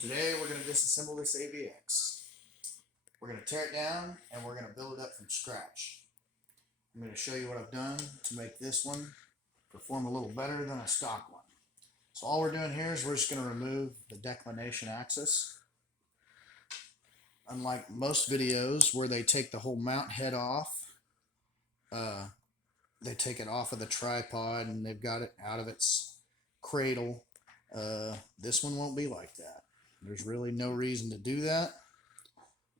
Today we're going to disassemble this AVX. We're going to tear it down and we're going to build it up from scratch. I'm going to show you what I've done to make this one perform a little better than a stock one. So all we're doing here is we're just going to remove the declination axis. Unlike most videos where they take the whole mount head off, they take it off of the tripod and they've got it out of its cradle. This one won't be like that. There's really no reason to do that.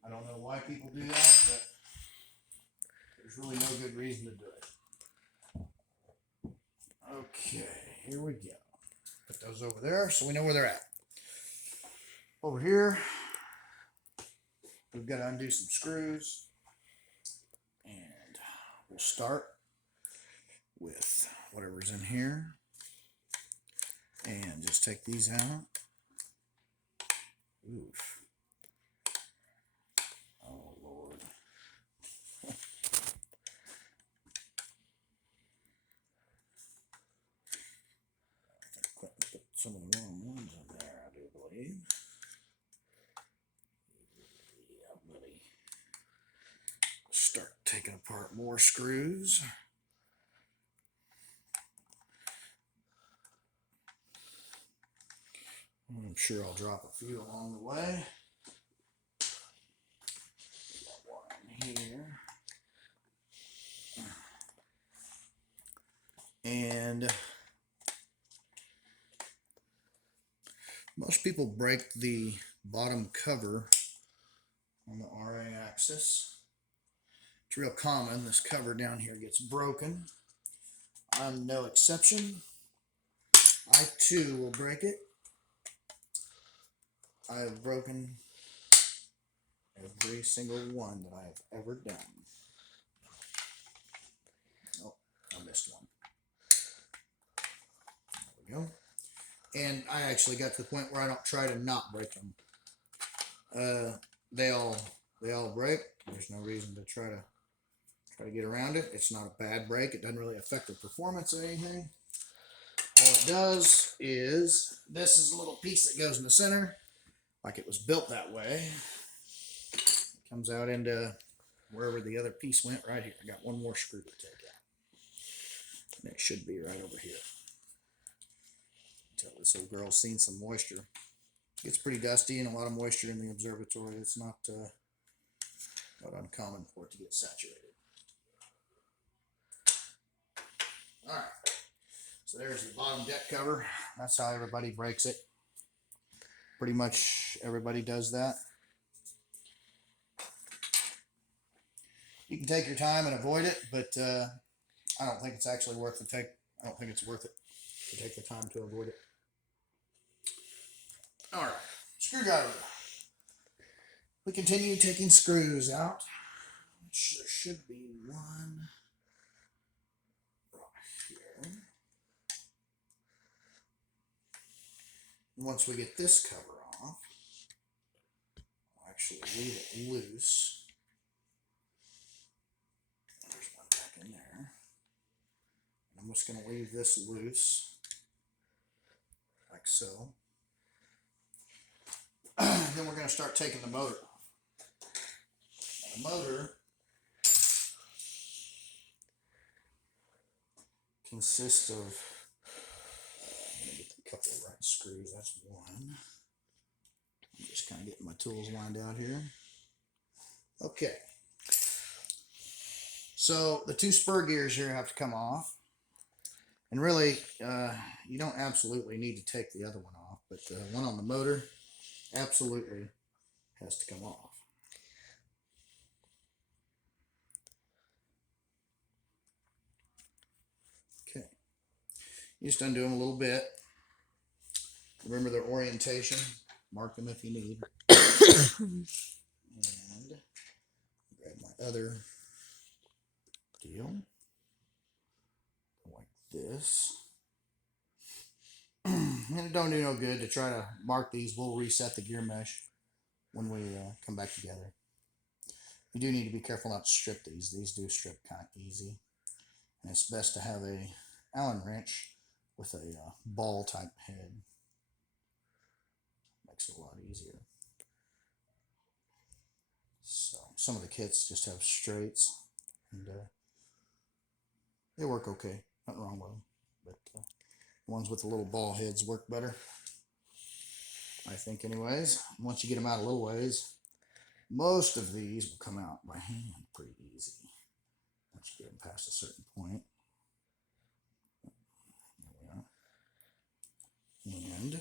I don't know why people do that, but there's really no good reason to do it. Okay, here we go. Put those over there so we know where they're at. Over here, we've got to undo some screws. And we'll start with whatever's in here. And just take these out. Oof. Oh, Lord. I think I put some of the wrong ones in there, I do believe. Yeah, buddy. Start taking apart more screws. I'm sure I'll drop a few along the way. One here. And most people break the bottom cover on the RA axis. It's real common. This cover down here gets broken. I'm no exception. I too will break it. I have broken every single one that I have ever done. Oh, I missed one. There we go. And I actually got to the point where I don't try to not break them. They all break. There's no reason to try to get around it. It's not a bad break. It doesn't really affect the performance or anything. All it does is this is a little piece that goes in the center. Like it was built that way. It comes out into wherever the other piece went, right here. I got one more screw to take out. And it should be right over here. Until this old girl's seen some moisture. It gets pretty dusty and a lot of moisture in the observatory. It's not uncommon for it to get saturated. Alright. So there's the bottom deck cover. That's how everybody breaks it. Pretty much everybody does that. You can take your time and avoid it, but I don't think it's actually worth it. I don't think it's worth it to take the time to avoid it. All right, screwdriver. We continue taking screws out. Which there should be one right here. Once we get this cover off, I'll actually leave it loose. There's one back in there. I'm just going to leave this loose, like so. Then we're going to start taking the motor off. Now, the motor consists of couple of right screws. That's one. I'm just kind of getting my tools lined out here. Okay. So the two spur gears here have to come off. And really, you don't absolutely need to take the other one off, but the one on the motor absolutely has to come off. Okay. You just undo them a little bit. Remember their orientation. Mark them if you need. And grab my other deal. Like this. And it don't do no good to try to mark these. We'll reset the gear mesh when we come back together. You do need to be careful not to strip these. These do strip kind of easy. And it's best to have a Allen wrench with a ball type head. makes it a lot easier. So some of the kits just have straights, and they work okay. Nothing wrong with them, but the ones with the little ball heads work better, I think, anyways. Once you get them out a little ways, most of these will come out by hand pretty easy. Once you get them past a certain point. There we are. And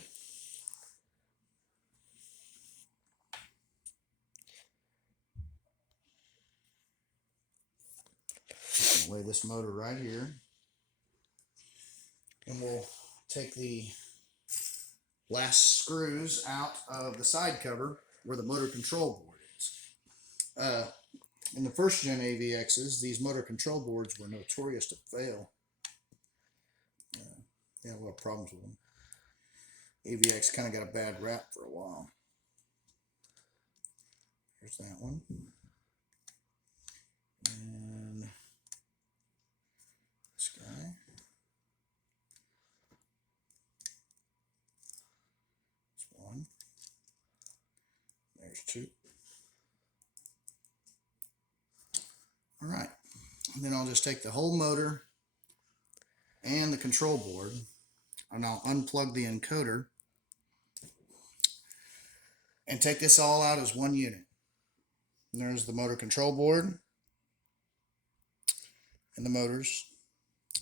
lay this motor right here, and we'll take the last screws out of the side cover where the motor control board is. In the first gen AVXs, these motor control boards were notorious to fail. They had a lot of problems with them. AVX kind of got a bad rap for a while. Here's that one. And this guy. There's one. There's two. All right. And then I'll just take the whole motor and the control board, and I'll unplug the encoder and take this all out as one unit. And there's the motor control board and the motors.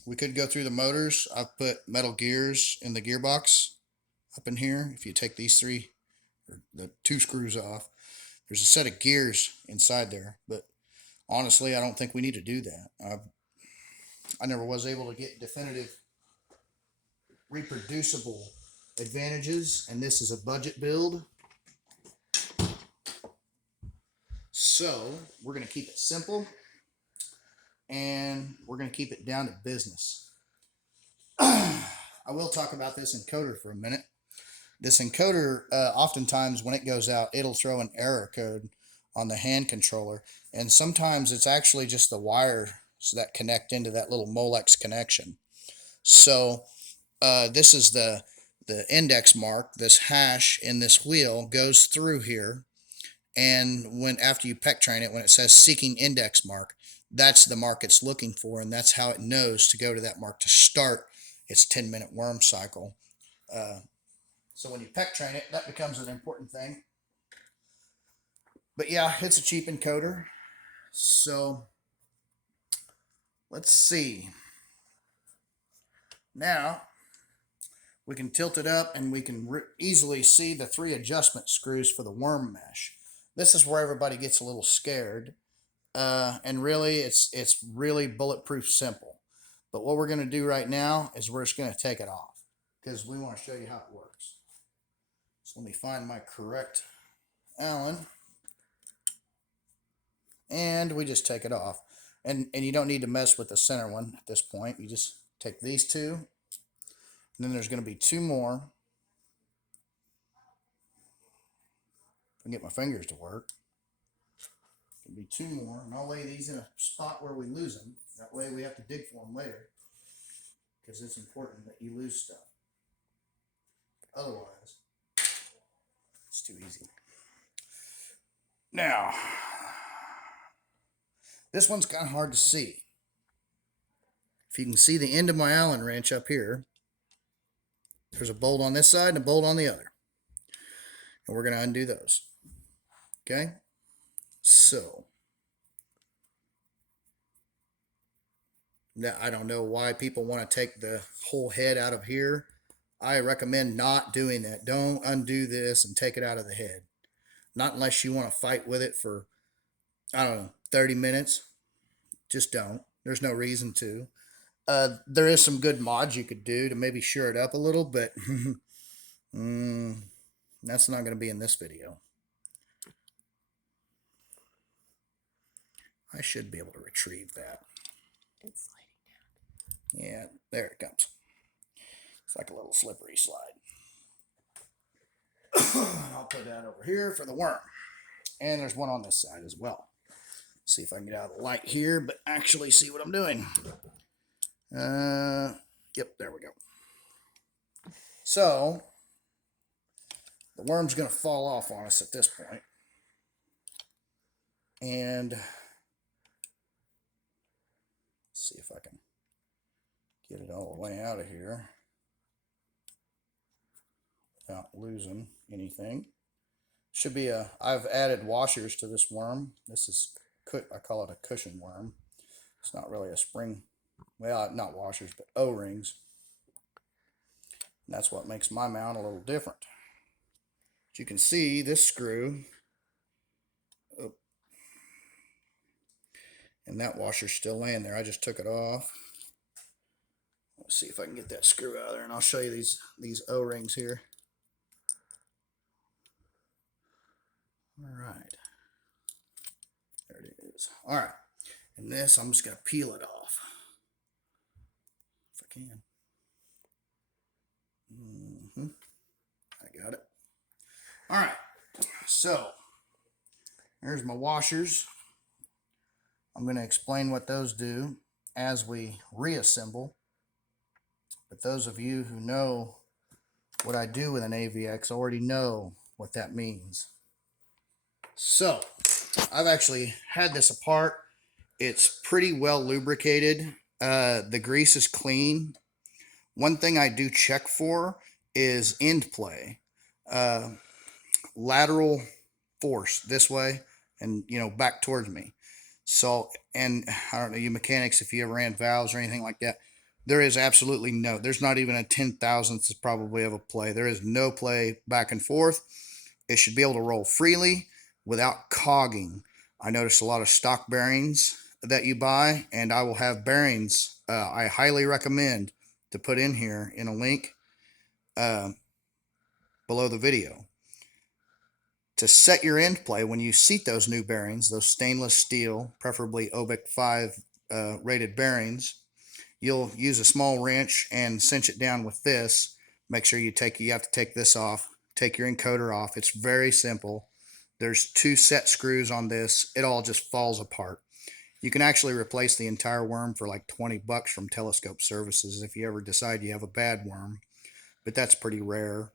We could go through the motors. I've put metal gears in the gearbox up in here. If you take these three, or the two screws off, there's a set of gears inside there, but honestly, I don't think we need to do that. I never was able to get definitive reproducible advantages, and this is a budget build. So we're going to keep it simple, and we're going to keep it down to business. I will talk about this encoder for a minute. This encoder, oftentimes when it goes out, it'll throw an error code on the hand controller, and sometimes it's actually just the wires that connect into that little Molex connection. So this is the index mark. This hash in this wheel goes through here, and when after you PEC train it, when it says seeking index mark, that's the mark it's looking for, and that's how it knows to go to that mark to start its 10-minute worm cycle. So when you PEC train it, that becomes an important thing. But yeah, it's a cheap encoder. So let's see. Now we can tilt it up, and we can easily see the 3 adjustment screws for the worm mesh. This is where everybody gets a little scared. And really, it's really bulletproof simple. But what we're going to do right now is we're just going to take it off, because we want to show you how it works. So let me find my correct Allen. And we just take it off. And you don't need to mess with the center one at this point. You just take these two. And then there's going to be 2 more. If I can get my fingers to work. There'll be 2 more. And I'll lay these in a spot where we lose them. That way we have to dig for them later, because it's important that you lose stuff. Otherwise, it's too easy. Now, this one's kind of hard to see. If you can see the end of my Allen wrench up here, there's a bolt on this side and a bolt on the other. And we're going to undo those. Okay? So, now I don't know why people want to take the whole head out of here. I recommend not doing that. Don't undo this and take it out of the head. Not unless you want to fight with it for, I don't know, 30 minutes. Just don't. There's no reason to. There is some good mods you could do to maybe shore it up a little, but that's not going to be in this video. I should be able to retrieve that. It's sliding down. Yeah, there it comes. It's like a little slippery slide. I'll put that over here for the worm. And there's one on this side as well. See if I can get out of the light here, but actually see what I'm doing. Yep, there we go. So, the worm's going to fall off on us at this point. And let's see if I can get it all the way out of here without losing anything. Should be I've added washers to this worm. This is, I call it a cushion worm. It's not really a spring, well, not washers, but O-rings. And that's what makes my mount a little different. As you can see, this screw, and that washer's still laying there. I just took it off. Let's see if I can get that screw out of there, and I'll show you these O-rings here. All right, there it is. All right, and this, I'm just gonna peel it off if I can. I got it. All right, so there's my washers. I'm going to explain what those do as we reassemble. But those of you who know what I do with an AVX already know what that means. So I've actually had this apart. It's pretty well lubricated. The grease is clean. One thing I do check for is end play. Lateral force this way and, you know, back towards me. So, and I don't know, you mechanics, if you ever ran valves or anything like that, there is absolutely no, there's not even a 10,000th probably of a play. There is no play back and forth. It should be able to roll freely without cogging. I notice a lot of stock bearings that you buy, and I will have bearings I highly recommend to put in here in a link below the video. To set your end play, when you seat those new bearings, those stainless steel, preferably ABEC 5 rated bearings, you'll use a small wrench and cinch it down with this. Make sure you have to take this off, take your encoder off. It's very simple. There's 2 set screws on this. It all just falls apart. You can actually replace the entire worm for like 20 bucks from Telescope Services if you ever decide you have a bad worm, but that's pretty rare.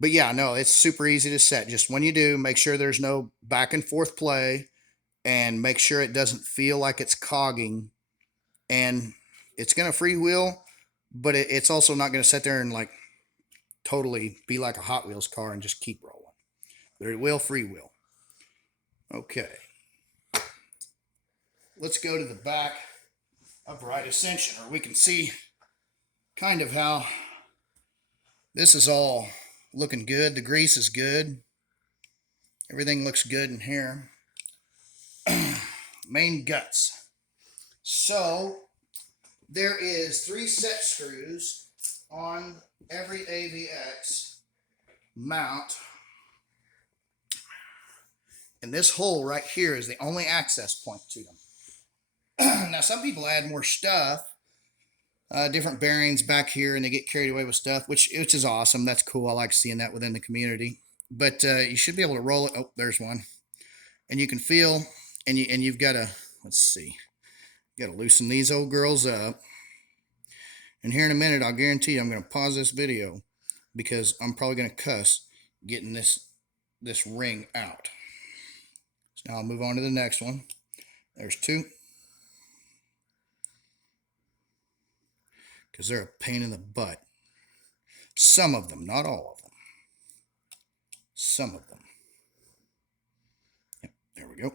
But yeah, no, it's super easy to set. Just when you do, make sure there's no back and forth play, and make sure it doesn't feel like it's cogging. And it's going to freewheel, but it's also not going to sit there and like totally be like a Hot Wheels car and just keep rolling. But it will freewheel. Okay. Let's go to the back of right ascension, or we can see kind of how this is all looking good. The grease is good. Everything looks good in here. Main guts. So there is 3 set screws on every AVX mount. And this hole right here is the only access point to them. Now, some people add more stuff, different bearings back here, and they get carried away with stuff, which is awesome. That's cool. I like seeing that within the community. But you should be able to roll it. Oh, there's one. And you can feel, and you've got to, let's see, you got to loosen these old girls up. And here in a minute, I'll guarantee you I'm going to pause this video because I'm probably going to cuss getting this ring out. So now I'll move on to the next one. There's 2. Because they're a pain in the butt. Some of them, not all of them. Some of them. Yep, there we go.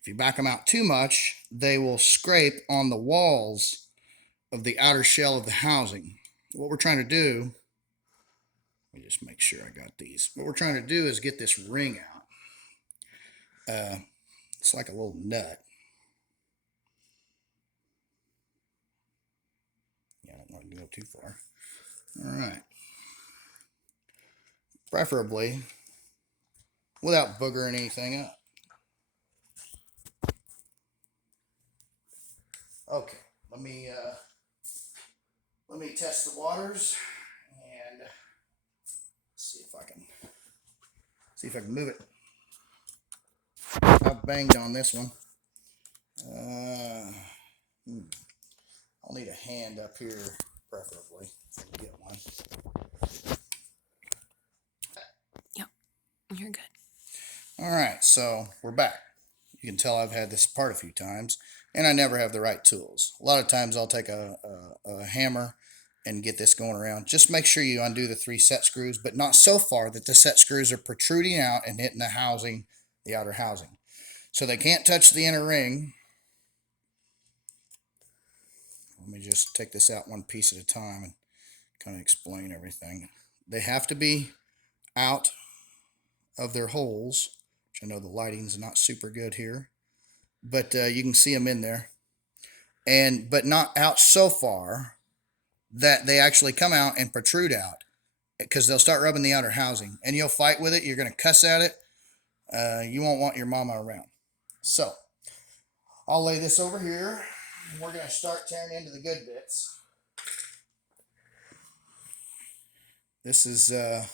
If you back them out too much, they will scrape on the walls of the outer shell of the housing. What we're trying to do, let me just make sure I got these. What we're trying to do is get this ring out. It's like a little nut. Yeah, I don't want to go too far. All right. Preferably without boogering anything up. Okay, let me test the waters and see if I can move it. I've banged on this one. I'll need a hand up here preferably, if you get one. Yep, you're good. All right, so we're back. You can tell I've had this apart a few times, and I never have the right tools. A lot of times I'll take a hammer and get this going around. Just make sure you undo the 3 set screws, but not so far that the set screws are protruding out and hitting the housing, the outer housing. So they can't touch the inner ring. Let me just take this out one piece at a time and kind of explain everything. They have to be out of their holes, which I know the lighting's not super good here, but you can see them in there, but not out so far that they actually come out and protrude out, because they'll start rubbing the outer housing, and you'll fight with it. You're going to cuss at it. You won't want your mama around. So I'll lay this over here, and we're going to start tearing into the good bits. This is the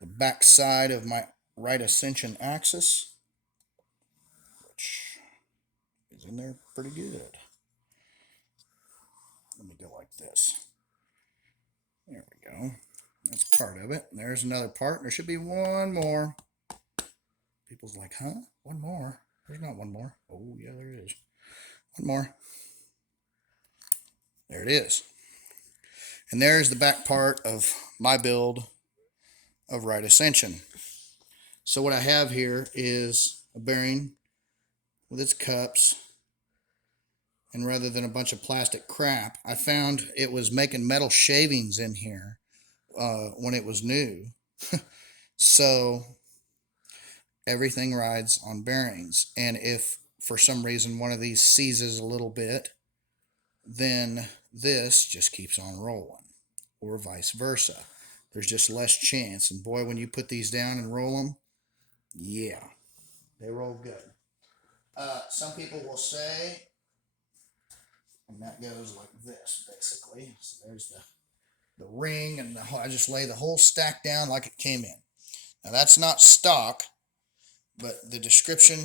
back side of my right ascension axis, which is in there pretty good. Let me go like this. There we go. That's part of it. There's another part. There should be one more. People's like, huh? One more? There's not one more. Oh, yeah, there is. One more. There it is. And there's the back part of my build of right ascension. So what I have here is a bearing with its cups. And rather than a bunch of plastic crap, I found it was making metal shavings in here when it was new. So everything rides on bearings. And if for some reason one of these seizes a little bit, then this just keeps on rolling, or vice versa. There's just less chance. And boy, when you put these down and roll them, yeah, they roll good. Some people will say, and that goes like this, basically. So there's the ring, and I just lay the whole stack down like it came in. Now that's not stock, but the description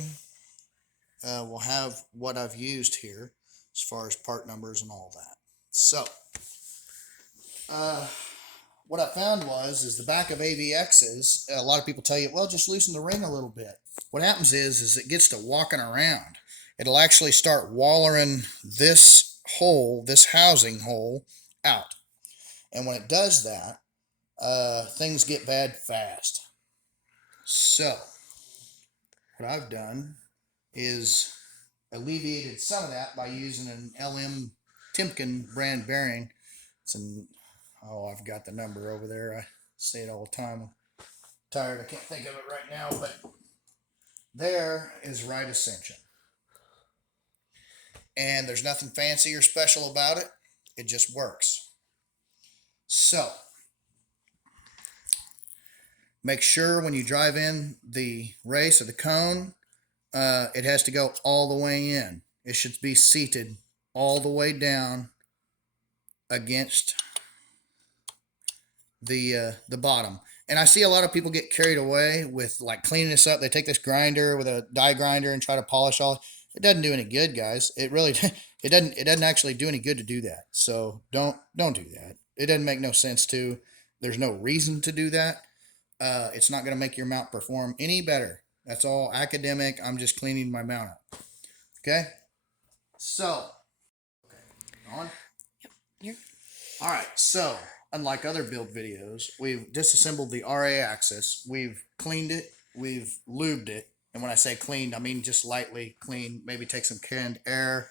will have what I've used here as far as part numbers and all that. So what I found is the back of AVXs, a lot of people tell you, well, just loosen the ring a little bit. What happens is it gets to walking around. It'll actually start wallering this hole, this housing hole, out. And when it does that, things get bad fast. So what I've done is alleviated some of that by using an Timken brand bearing. It's an, oh, I've got the number over there. I say it all the time. I'm tired. I can't think of it right now, but there is right ascension. And there's nothing fancy or special about it. It just works. So make sure when you drive in the race or the cone, it has to go all the way in. It should be seated all the way down against the bottom. And I see a lot of people get carried away with like cleaning this up. They take this grinder with a die grinder and try to polish all. It doesn't do any good, guys. It really it doesn't actually do any good to do that. So don't do that. It doesn't make no sense to. There's no reason to do that. It's not going to make your mount perform any better. That's all academic. I'm just cleaning my mount up. Okay? So, okay, on. Yep. All right. So, unlike other build videos, we've disassembled the RA axis. We've cleaned it. We've lubed it. And when I say cleaned, I mean just lightly clean. Maybe take some canned air.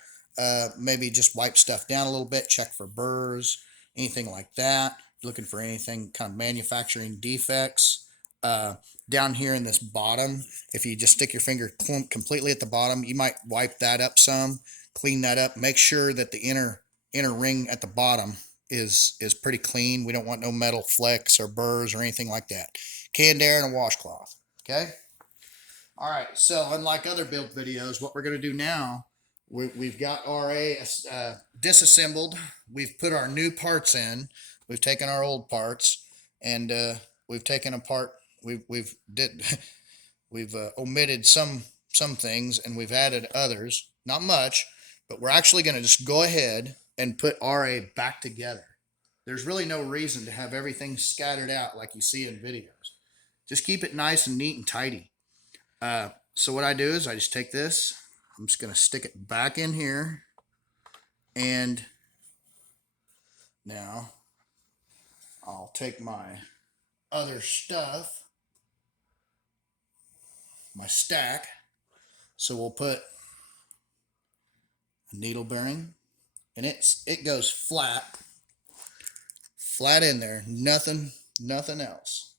Maybe just wipe stuff down a little bit. Check for burrs, anything like that. Looking for anything kind of manufacturing defects. Down here in this bottom, if you just stick your finger completely at the bottom, you might wipe that up some. Clean that up. Make sure that the inner ring at the bottom is pretty clean. We don't want no metal flecks or burrs or anything like that. Canned air and a washcloth. Okay? All right, so unlike other build videos, what we're going to do now, we've got RA disassembled. We've put our new parts in. We've taken our old parts, and we've taken apart. We've omitted some things, and we've added others. Not much, but we're actually going to just go ahead and put RA back together. There's really no reason to have everything scattered out like you see in videos. Just keep it nice and neat and tidy. So what I do is I just take this, I'm just going to stick it back in here, and now I'll take my other stuff, my stack. So we'll put a needle bearing, and it goes flat in there, nothing else.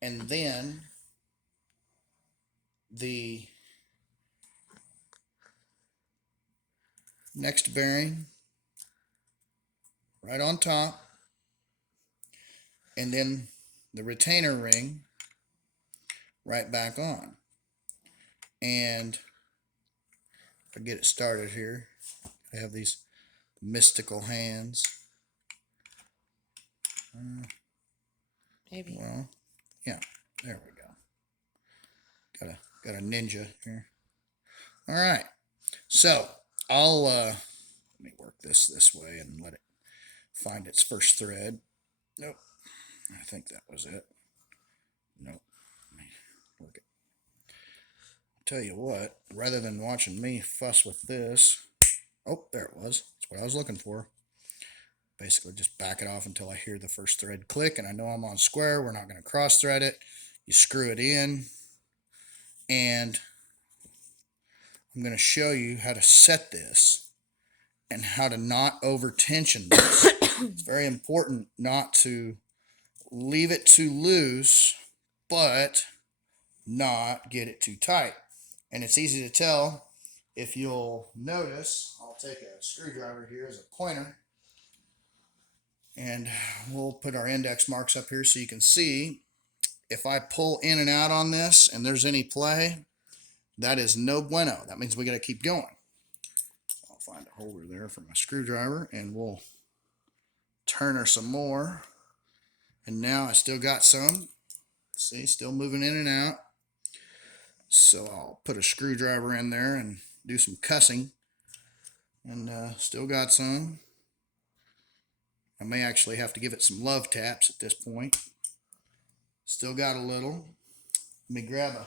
And then the next bearing right on top, and then the retainer ring right back on. And if I get it started here, I have these mystical hands. Maybe. Well, yeah, there we go. Got a ninja here. All right, so I'll let me work this way and let it find its first thread. Nope, I think that was it. Nope, let me work it. I'll tell you what, rather than watching me fuss with this, oh, there it was. That's what I was looking for. Basically just back it off until I hear the first thread click, and I know I'm on square. We're not going to cross thread it. You screw it in, and I'm going to show you how to set this and how to not over tension this. It's very important not to leave it too loose, but not get it too tight. And it's easy to tell. If you'll notice, I'll take a screwdriver here as a pointer, and we'll put our index marks up here so you can see. If I pull in and out on this and there's any play, that is no bueno. That means we got to keep going. I'll find a holder there for my screwdriver, and we'll turn her some more. And now I still got some. See, still moving in and out. So I'll put a screwdriver in there and do some cussing. And still got some. I may actually have to give it some love taps at this point. Still got a little. Let me grab a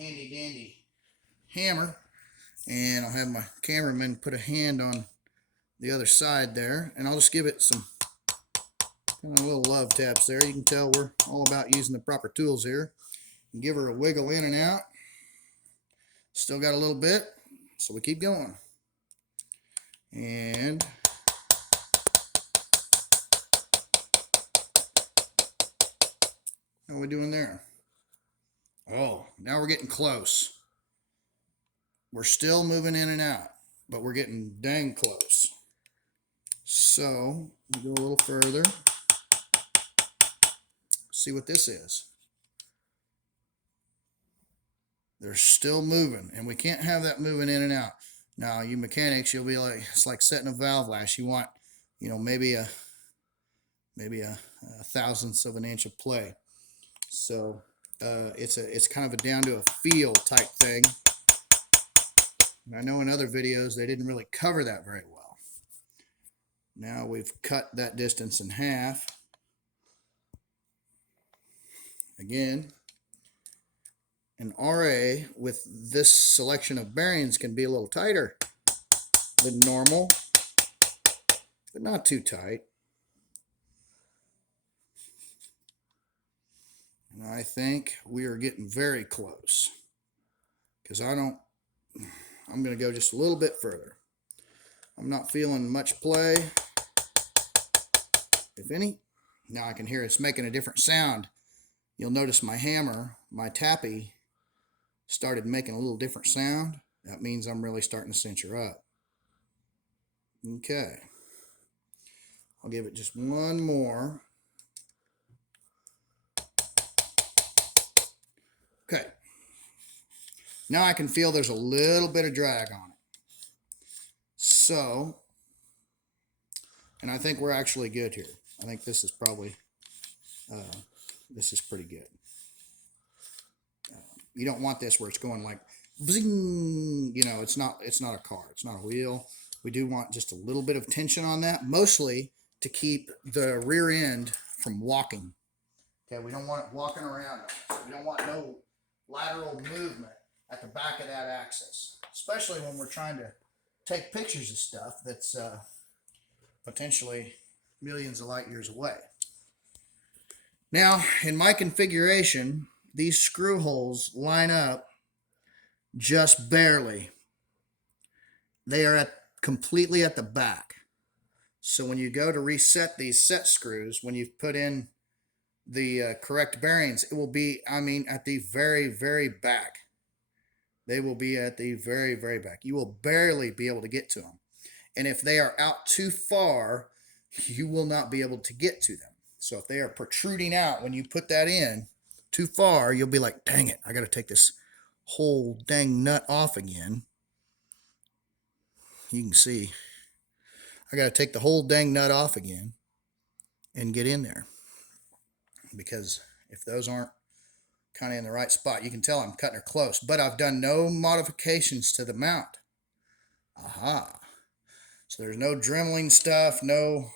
handy dandy hammer, and I'll have my cameraman put a hand on the other side there, and I'll just give it some kind of little love taps there. You can tell we're all about using the proper tools here. And give her a wiggle in and out. Still got a little bit, so we keep going. And how are we doing there? Oh, now we're getting close. We're still moving in and out, but we're getting dang close. So we'll go a little further. See what this is. They're still moving, and we can't have that moving in and out. Now, you mechanics, you'll be like, it's like setting a valve lash. You want, maybe a thousandth of an inch of play. So it's kind of a down to a feel type thing. And I know in other videos they didn't really cover that very well. Now we've cut that distance in half. Again, an RA with this selection of bearings can be a little tighter than normal, but not too tight. And I think we are getting very close, because I'm going to go just a little bit further. I'm not feeling much play, if any. Now I can hear it's making a different sound. You'll notice my hammer, my tappy, started making a little different sound. That means I'm really starting to cinch her up. Okay. I'll give it just one more. Okay. Now I can feel there's a little bit of drag on it. So, and I think we're actually good here. I think this is probably, this is pretty good. You don't want this where it's going like, zing, it's not a car. It's not a wheel. we do want just a little bit of tension on that, mostly to keep the rear end from walking. Okay, we don't want it walking around. We don't want no lateral movement at the back of that axis, especially when we're trying to take pictures of stuff that's potentially millions of light years away. Now, in my configuration, these screw holes line up just barely. They are completely at the back. So when you go to reset these set screws, when you've put in the correct bearings, it will be, at the very, very back. They will be at the very, very back. You will barely be able to get to them. And if they are out too far, you will not be able to get to them. So if they are protruding out when you put that in too far, you'll be like, dang it, I got to take this whole dang nut off again. You can see, I got to take the whole dang nut off again and get in there. Because if those aren't kind of in the right spot, you can tell I'm cutting her close. But I've done no modifications to the mount. Aha. So there's no dremeling stuff, no.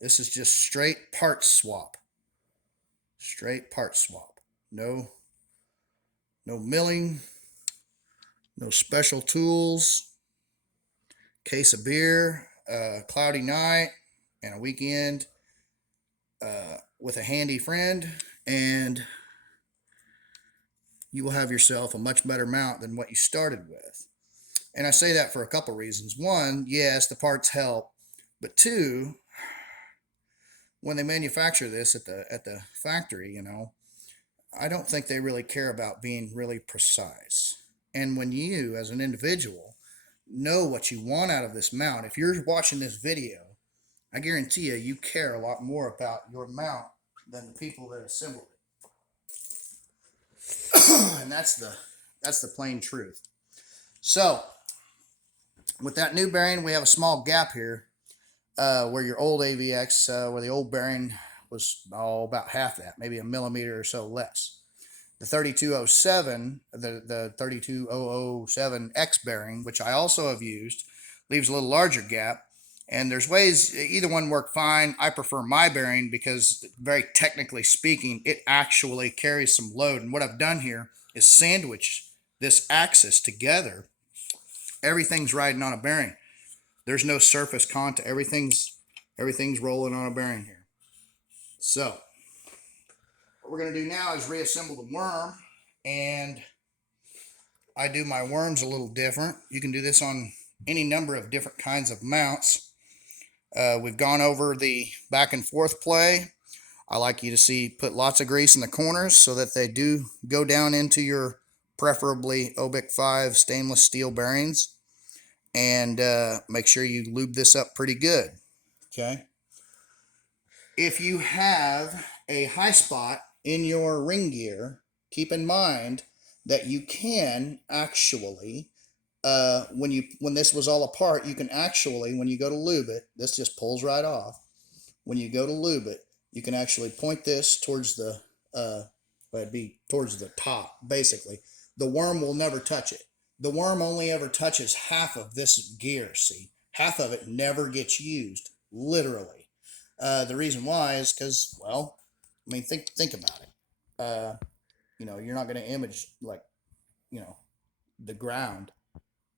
This is just straight part swap. Straight part swap. No milling. No special tools. Case of beer. Cloudy night. And a weekend. With a handy friend. And you will have yourself a much better mount than what you started with. And I say that for a couple reasons. One, yes, the parts help. But two, when they manufacture this at the factory, I don't think they really care about being really precise. And when you, as an individual, know what you want out of this mount, if you're watching this video, I guarantee you care a lot more about your mount than the people that assembled it. And that's the plain truth. So, with that new bearing, we have a small gap here. Where your old AVX, where the old bearing was about half that, maybe a millimeter or so less. The 3207, the 32007X bearing, which I also have used, leaves a little larger gap. And there's ways, either one work fine. I prefer my bearing because, very technically speaking, it actually carries some load. And what I've done here is sandwich this axis together. Everything's riding on a bearing. There's no surface contact. Everything's rolling on a bearing here. So what we're going to do now is reassemble the worm, and I do my worms a little different. You can do this on any number of different kinds of mounts. We've gone over the back and forth play. I like you to put lots of grease in the corners so that they do go down into your preferably ABEC 5 stainless steel bearings. And make sure you lube this up pretty good. Okay. If you have a high spot in your ring gear, keep in mind that you can actually, when this was all apart, you can actually, when you go to lube it, this just pulls right off. When you go to lube it, you can actually point this towards the, it'd be towards the top, basically. The worm will never touch it. The worm only ever touches half of this gear, see? Half of it never gets used, literally. The reason why is because, well, think about it. You're not going to image, the ground.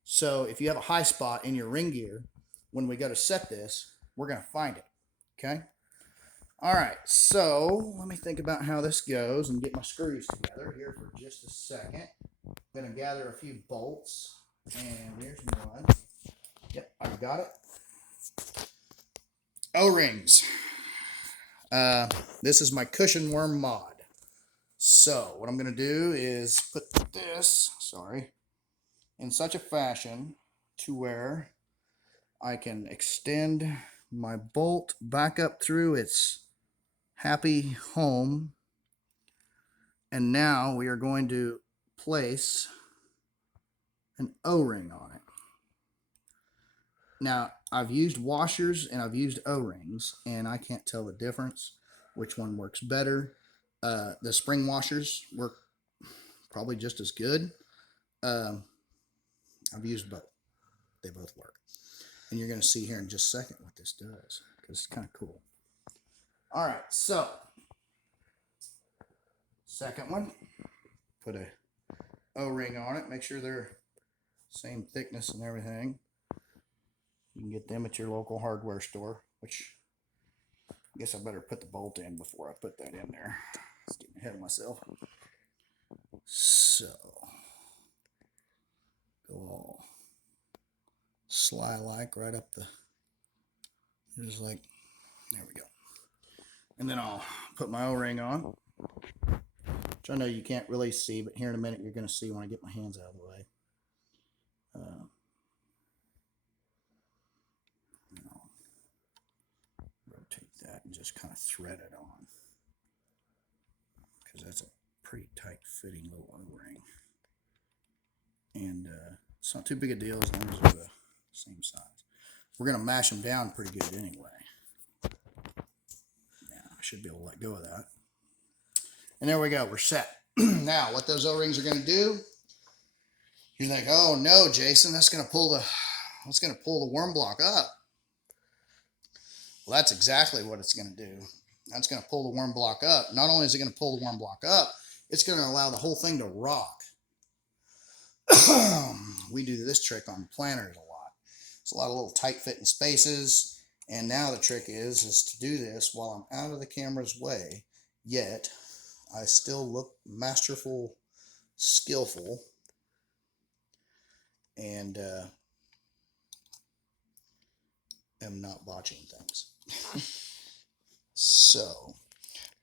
So if you have a high spot in your ring gear, when we go to set this, we're going to find it, okay? All right, so let me think about how this goes and get my screws together here for just a second. I'm going to gather a few bolts, and here's one. Yep, I've got it. O-rings. This is my cushion worm mod. So what I'm going to do is put this, in such a fashion to where I can extend my bolt back up through its happy home. And now we are going to place an O-ring on it. Now, I've used washers and I've used O-rings, and I can't tell the difference, which one works better. The spring washers work probably just as good. I've used both. They both work. And you're going to see here in just a second what this does, because it's kind of cool. All right, so second one, put a O-ring on it. Make sure they're same thickness and everything. You can get them at your local hardware store, which I guess I better put the bolt in before I put that in there. Let's get ahead of myself. So, go all sly-like right up the, just like, there we go. And then I'll put my O-ring on, which I know you can't really see, but here in a minute you're going to see when I get my hands out of the way. Rotate that and just kind of thread it on, because that's a pretty tight fitting little O-ring. And it's not too big a deal as long as they're the same size. We're going to mash them down pretty good anyway. Yeah, I should be able to let go of that. And there we go, we're set. Now, what those O-rings are going to do, you're like, oh no, Jason, that's going to pull the worm block up. Well, that's exactly what it's going to do. That's going to pull the worm block up. Not only is it going to pull the worm block up, it's going to allow the whole thing to rock. We do this trick on planters a lot. It's a lot of little tight fitting spaces. And now the trick is to do this while I'm out of the camera's way, yet I still look masterful, skillful, and am not botching things. So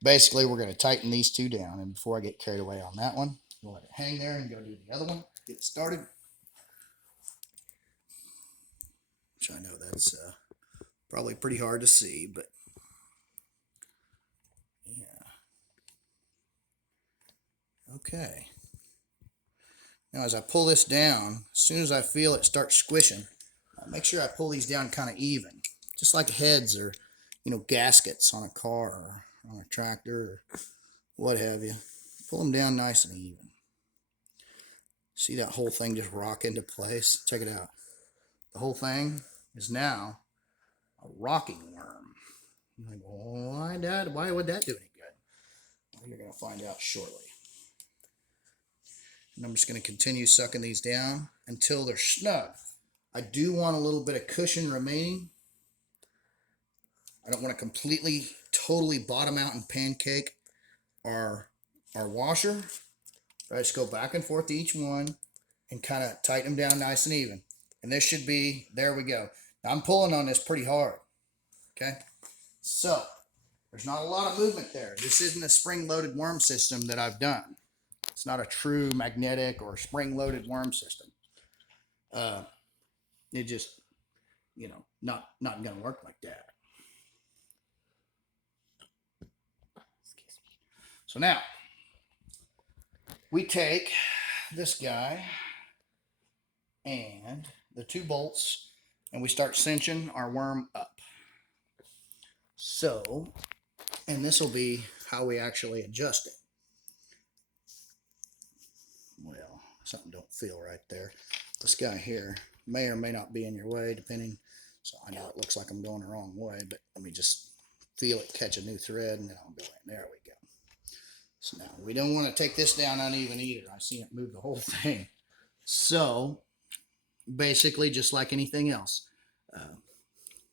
basically we're going to tighten these two down, and before I get carried away on that one, we'll let it hang there and go do the other one, get it started. Which I know that's probably pretty hard to see, but yeah. Okay. Now as I pull this down, as soon as I feel it start squishing, make sure I pull these down kind of even, just like heads or, you know, gaskets on a car or on a tractor or what have you. Pull them down nice and even. See that whole thing just rock into place? Check it out. The whole thing is now a rocking worm. You're like, why, Dad? Why would that do any good? Well, you're going to find out shortly. And I'm just going to continue sucking these down until they're snug. I do want a little bit of cushion remaining. I don't want to completely, totally bottom out and pancake our washer. I just go back and forth to each one and kind of tighten them down nice and even. And this should be, there we go. Now I'm pulling on this pretty hard. Okay. So there's not a lot of movement there. This isn't a spring-loaded worm system that I've done. It's not a true magnetic or spring-loaded worm system. It just, you know, not going to work like that. Excuse me. So now we take this guy and the two bolts and we start cinching our worm up. So, and this will be how we actually adjust it. Well, something don't feel right there. This guy here may or may not be in your way, depending. So I know it looks like I'm going the wrong way, but let me just feel it catch a new thread, and then I'll go in. There we go. So now we don't want to take this down uneven either. I see it move the whole thing. So basically, just like anything else,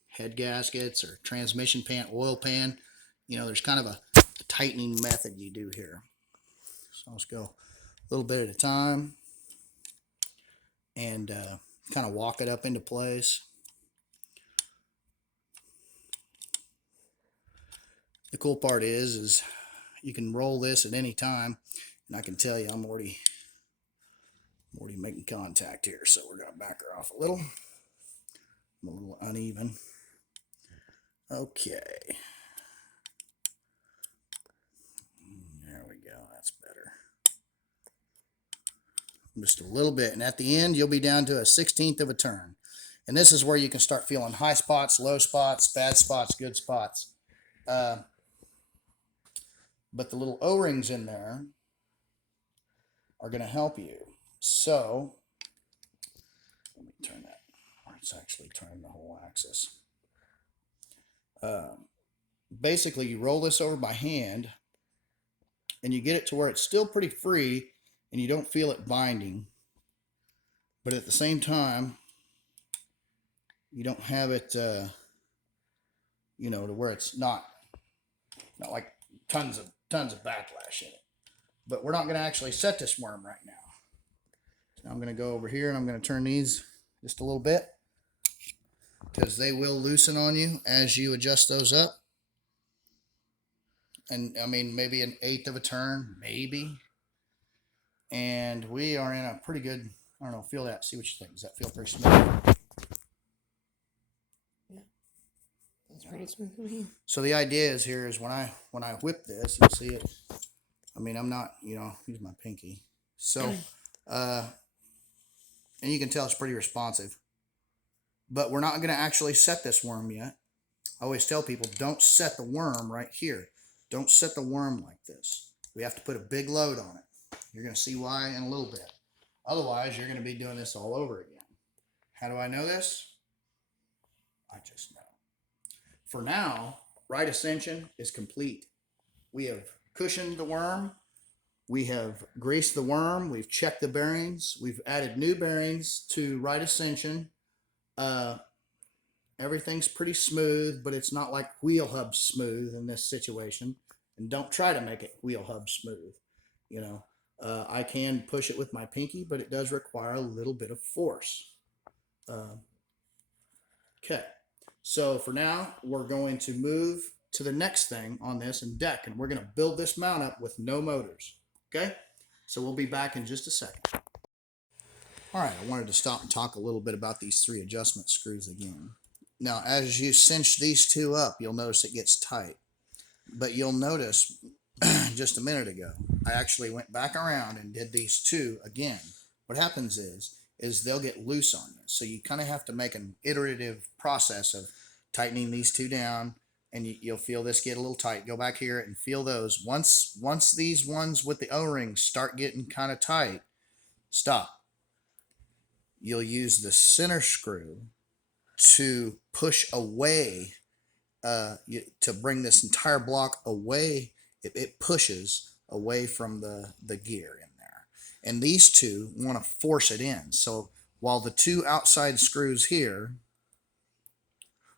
head gaskets or transmission pan, oil pan, you know, there's kind of a tightening method you do here. So let's go a little bit at a time and kind of walk it up into place. The cool part is you can roll this at any time, and I can tell you I'm already making contact here, so we're going to back her off a little. I'm a little uneven. Okay. There we go. That's better. Just a little bit, and at the end you'll be down to a 1/16 of a turn. And this is where you can start feeling high spots, low spots, bad spots, good spots. But the little O-rings in there are going to help you. So let me turn that right Let's actually turn the whole axis. Basically, you roll this over by hand, and you get it to where it's still pretty free, and you don't feel it binding. But at the same time, you don't have it, you know, to where it's not like tons of backlash in it. But we're not going to actually set this worm right now. So I'm going to go over here and I'm going to turn these just a little bit, because they will loosen on you as you adjust those up. And I mean, maybe an eighth of a turn, maybe. And we are in a pretty good, I don't know, feel that, see what you think. Does that feel pretty smooth? Yeah, that's pretty smooth to me. So the idea is here is when I whip this, you'll see it. I mean, I'm not, you know, use my pinky. So, and you can tell it's pretty responsive. But we're not going to actually set this worm yet. I always tell people, don't set the worm right here. Don't set the worm like this. We have to put a big load on it. You're going to see why in a little bit. Otherwise, you're going to be doing this all over again. How do I know this? I just know. For now, right ascension is complete. We have cushioned the worm. We have greased the worm. We've checked the bearings. We've added new bearings to right ascension. Everything's pretty smooth, but it's not like wheel hub smooth in this situation. And don't try to make it wheel hub smooth. You know, I can push it with my pinky, but it does require a little bit of force. Okay, so for now, we're going to move to the next thing on this and deck, and we're going to build this mount up with no motors. Okay, so we'll be back in just a second. All right, I wanted to stop and talk a little bit about these 3 adjustment screws again. Now, as you cinch these 2 up, you'll notice it gets tight. But you'll notice just a minute ago, I actually went back around and did these 2 again. What happens is they'll get loose on this. So you kind of have to make an iterative process of tightening these 2 down, and you'll feel this get a little tight. Go back here and feel those. Once these ones with the O-rings start getting kind of tight, stop. You'll use the center screw to push away, to bring this entire block away. It pushes away from the gear in there. And these 2 want to force it in. So while the 2 outside screws here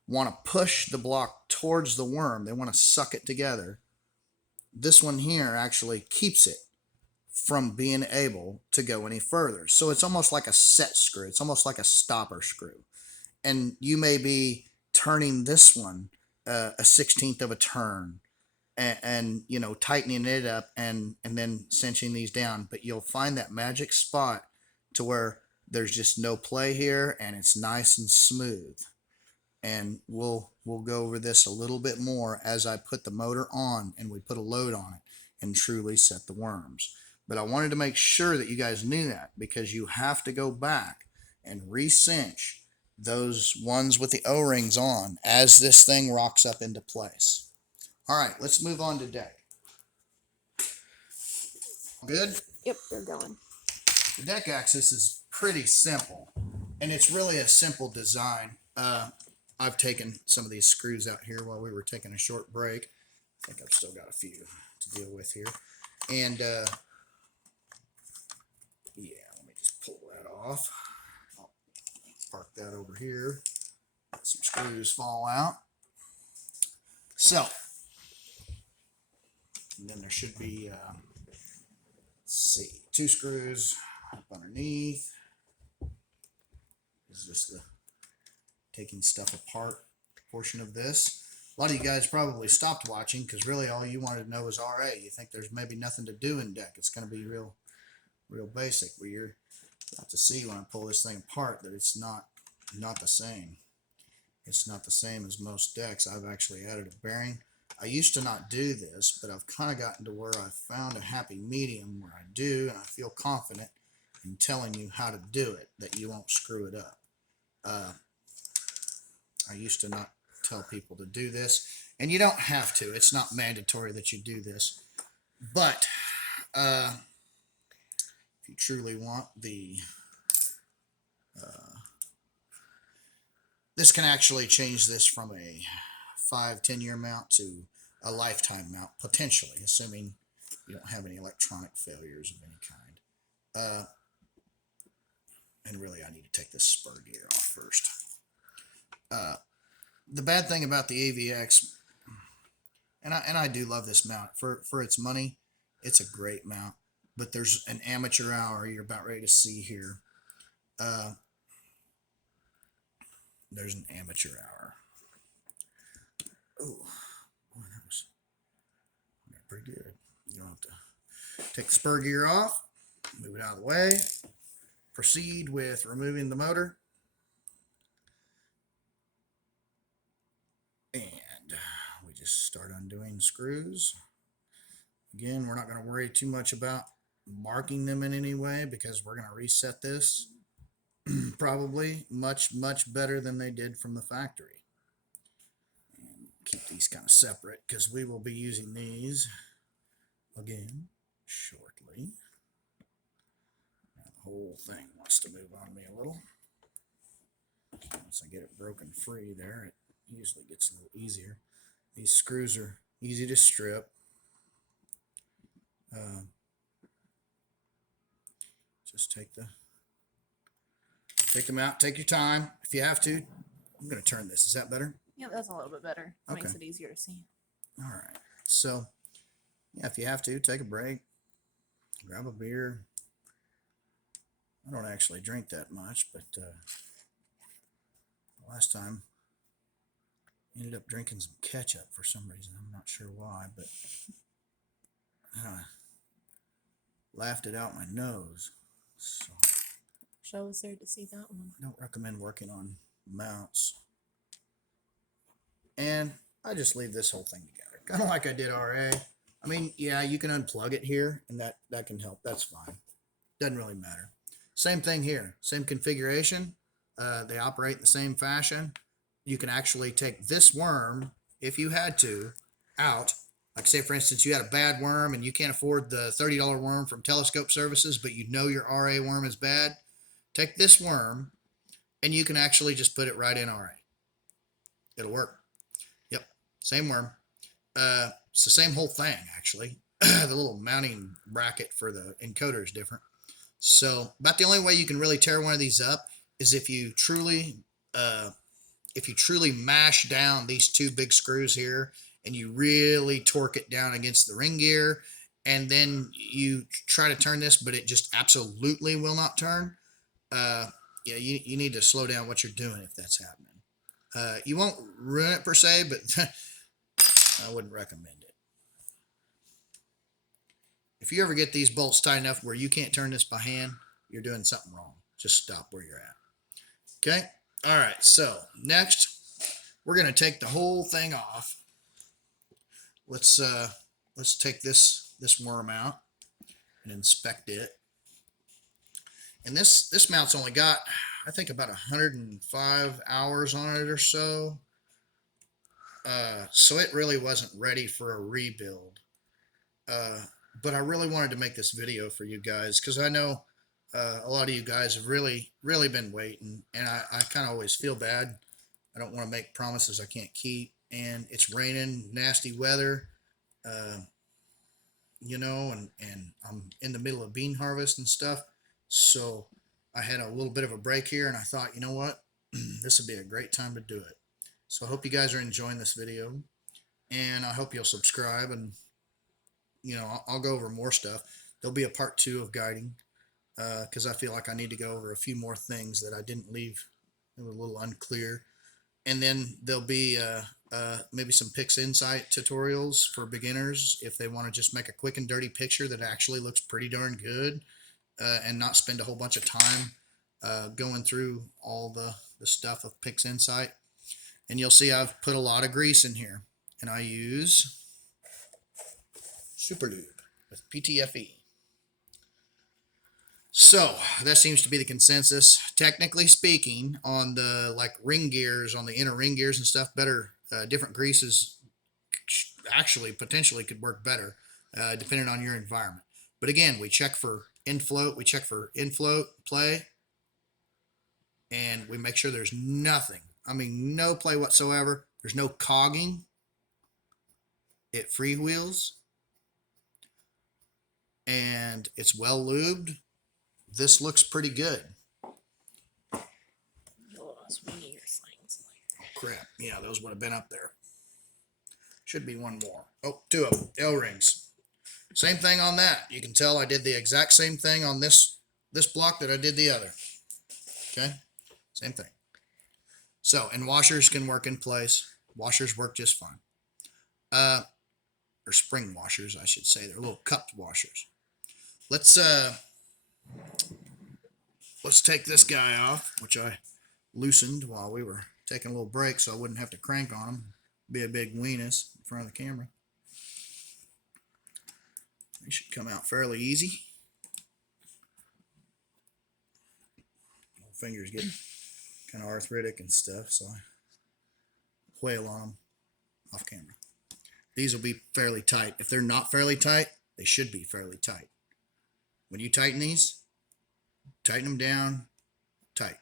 want to push the block towards the worm, they want to suck it together, this one here actually keeps it from being able to go any further. So it's almost like a set screw. It's almost like a stopper screw. And you may be turning this one a 1/16 of a turn, and you know, tightening it up and then cinching these down. But you'll find that magic spot to where there's just no play here, and it's nice and smooth. And we'll go over this a little bit more as I put the motor on and we put a load on it and truly set the worms. But I wanted to make sure that you guys knew that, because you have to go back and re-cinch those ones with the O-rings on as this thing rocks up into place. All right, let's move on to deck. Good? Yep, they're going. The deck axis is pretty simple, and it's really a simple design. I've taken some of these screws out here while we were taking a short break. I think I've still got a few to deal with here. And yeah, let me just pull that off. I'll park that over here. Let some screws fall out. So, and then there should be, let's see, 2 screws up underneath. This is just the taking stuff apart portion of this. A lot of you guys probably stopped watching because really all you wanted to know was RA. You think there's maybe nothing to do in deck. It's going to be real basic. Where you're about to see when I pull this thing apart that it's not the same. It's not the same as most decks. I've actually added a bearing. I used to not do this, but I've kind of gotten to where I've found a happy medium where I do, and I feel confident in telling you how to do it, that you won't screw it up. I used to not tell people to do this, and you don't have to. It's not mandatory that you do this, but if you truly want the this can actually change this from a 5-10 year mount to a lifetime mount, potentially, assuming you don't have any electronic failures of any kind. And really, I need to take this spur gear off first. The bad thing about the AVX, and I do love this mount for its money, it's a great mount. But there's an amateur hour you're about ready to see here. There's an amateur hour. Oh, boy, that was pretty good. You don't have to take the spur gear off, move it out of the way, proceed with removing the motor, and we just start undoing screws. Again, we're not going to worry too much about marking them in any way because we're going to reset this probably much better than they did from the factory. And keep these kind of separate because we will be using these again shortly. Now, the whole thing wants to move on me a little. Once I get it broken free there, it usually gets a little easier. These screws are easy to strip. Just take them out, take your time. If you have to, I'm going to turn this. Is that better? Yeah, that's a little bit better. That Okay. makes it easier to see. All right. So, yeah, if you have to, take a break, grab a beer. I don't actually drink that much, but last time I ended up drinking some ketchup for some reason. I'm not sure why, but laughed it out my nose. So Show us there to see that one. I don't recommend working on mounts. And I just leave this whole thing together, kind of like I did RA. I mean, yeah, you can unplug it here, and that can help. That's fine. Doesn't really matter. Same thing here. Same configuration. They operate in the same fashion. You can actually take this worm, if you had to, out. Like say, for instance, you had a bad worm and you can't afford the $30 worm from Telescope Services, but you know your RA worm is bad. Take this worm, and you can actually just put it right in RA. It'll work. Yep, same worm. It's the same whole thing, actually. The little mounting bracket for the encoder is different. So about the only way you can really tear one of these up is if you truly mash down these two big screws here and you really torque it down against the ring gear, and then you try to turn this, but it just absolutely will not turn. Yeah, you need to slow down what you're doing if that's happening. You won't ruin it per se, but I wouldn't recommend it. If you ever get these bolts tight enough where you can't turn this by hand, you're doing something wrong. Just stop where you're at. Okay? All right, so next, we're going to take the whole thing off. Let's take this worm out and inspect it. And this mount's only got, I think, about 105 hours on it or so. So it really wasn't ready for a rebuild. But I really wanted to make this video for you guys because I know a lot of you guys have really been waiting, and I kind of always feel bad. I don't want to make promises I can't keep, and it's raining, nasty weather, you know, and I'm in the middle of bean harvest and stuff, so I had a little bit of a break here, and I thought, you know what, this would be a great time to do it. So I hope you guys are enjoying this video, and I hope you'll subscribe, and you know, I'll go over more stuff. There'll be a part 2 of guiding because I feel like I need to go over a few more things that I didn't leave. They were a little unclear. And then there'll be maybe some PixInsight tutorials for beginners if they want to just make a quick and dirty picture that actually looks pretty darn good and not spend a whole bunch of time going through all the stuff of PixInsight. And you'll see I've put a lot of grease in here. And I use Super Lube with PTFE. So that seems to be the consensus. Technically speaking, on the ring gears, on the inner ring gears and stuff, better different greases actually potentially could work better depending on your environment. But again, we check for infloat, we check for infloat play, and we make sure there's nothing I mean, no play whatsoever. There's no cogging. It freewheels. And it's well lubed. This looks pretty good. You lost one of your slings. Oh, crap. Yeah, those would have been up there. Should be one more. Oh, two of them. L-rings. Same thing on that. You can tell I did the exact same thing on this block that I did the other. Okay? Same thing. So, and washers can work in place. Washers work just fine. Or spring washers, I should say. They're little cupped washers. Let's take this guy off, which I loosened while we were taking a little break so I wouldn't have to crank on him. Be a big weenus in front of the camera. They should come out fairly easy. My fingers get kind of arthritic and stuff, so I wail on them off camera. These will be fairly tight. If they're not fairly tight, they should be fairly tight. When you tighten these, tighten them down tight.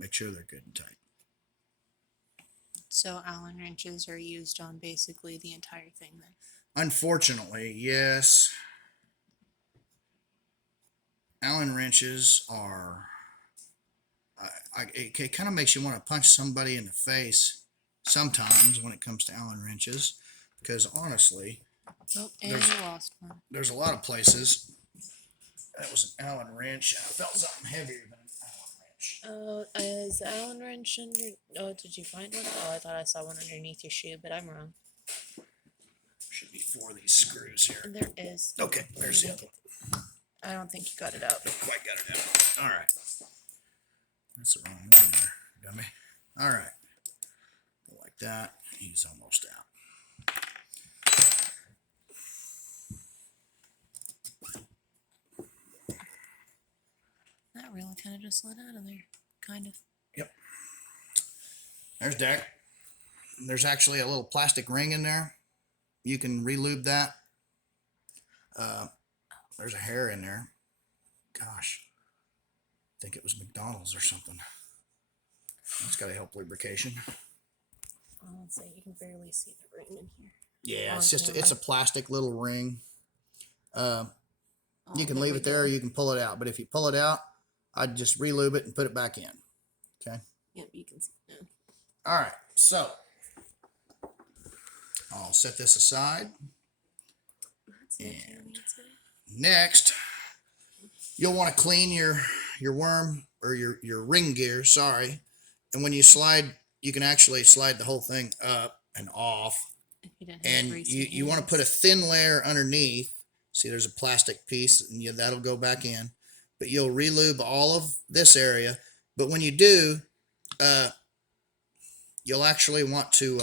Make sure they're good and tight. So Allen wrenches are used on basically the entire thing then? Unfortunately, yes. Allen wrenches are... it kind of makes you want to punch somebody in the face sometimes when it comes to Allen wrenches. Because honestly... Oh, and you lost one. There's a lot of places... That was an Allen wrench. I felt something heavier than an Allen wrench. Is the Allen wrench under... Oh, did you find one? Oh, I thought I saw one underneath your shoe, but I'm wrong. Should be 4 of these screws here. And there is. Okay, there's the other one. I don't think you got it out. Don't quite got it out. All right. That's the wrong one there, dummy. All right. Like that. He's almost out. That really kind of just slid out of there. Kind of. Yep. There's deck. There's actually a little plastic ring in there. You can relube that. There's a hair in there. Gosh. I think it was McDonald's or something. It's got to help lubrication. Oh, let's say you can barely see the ring in here. Yeah, Oh, it's just camera. it's a plastic little ring. You can there leave we it there, or go. you can pull it out. But if you pull it out, I'd just relube it and put it back in. Okay. Yep, you can see it now. All right. So I'll set this aside. That's And next, you'll want to clean your worm or your ring gear. Sorry. And when you slide, you can actually slide the whole thing up and off. If you didn't have And greasy you want to hands. put a thin layer underneath. See, there's a plastic piece, and that'll go back in. But you'll relube all of this area. But when you do, you'll actually want to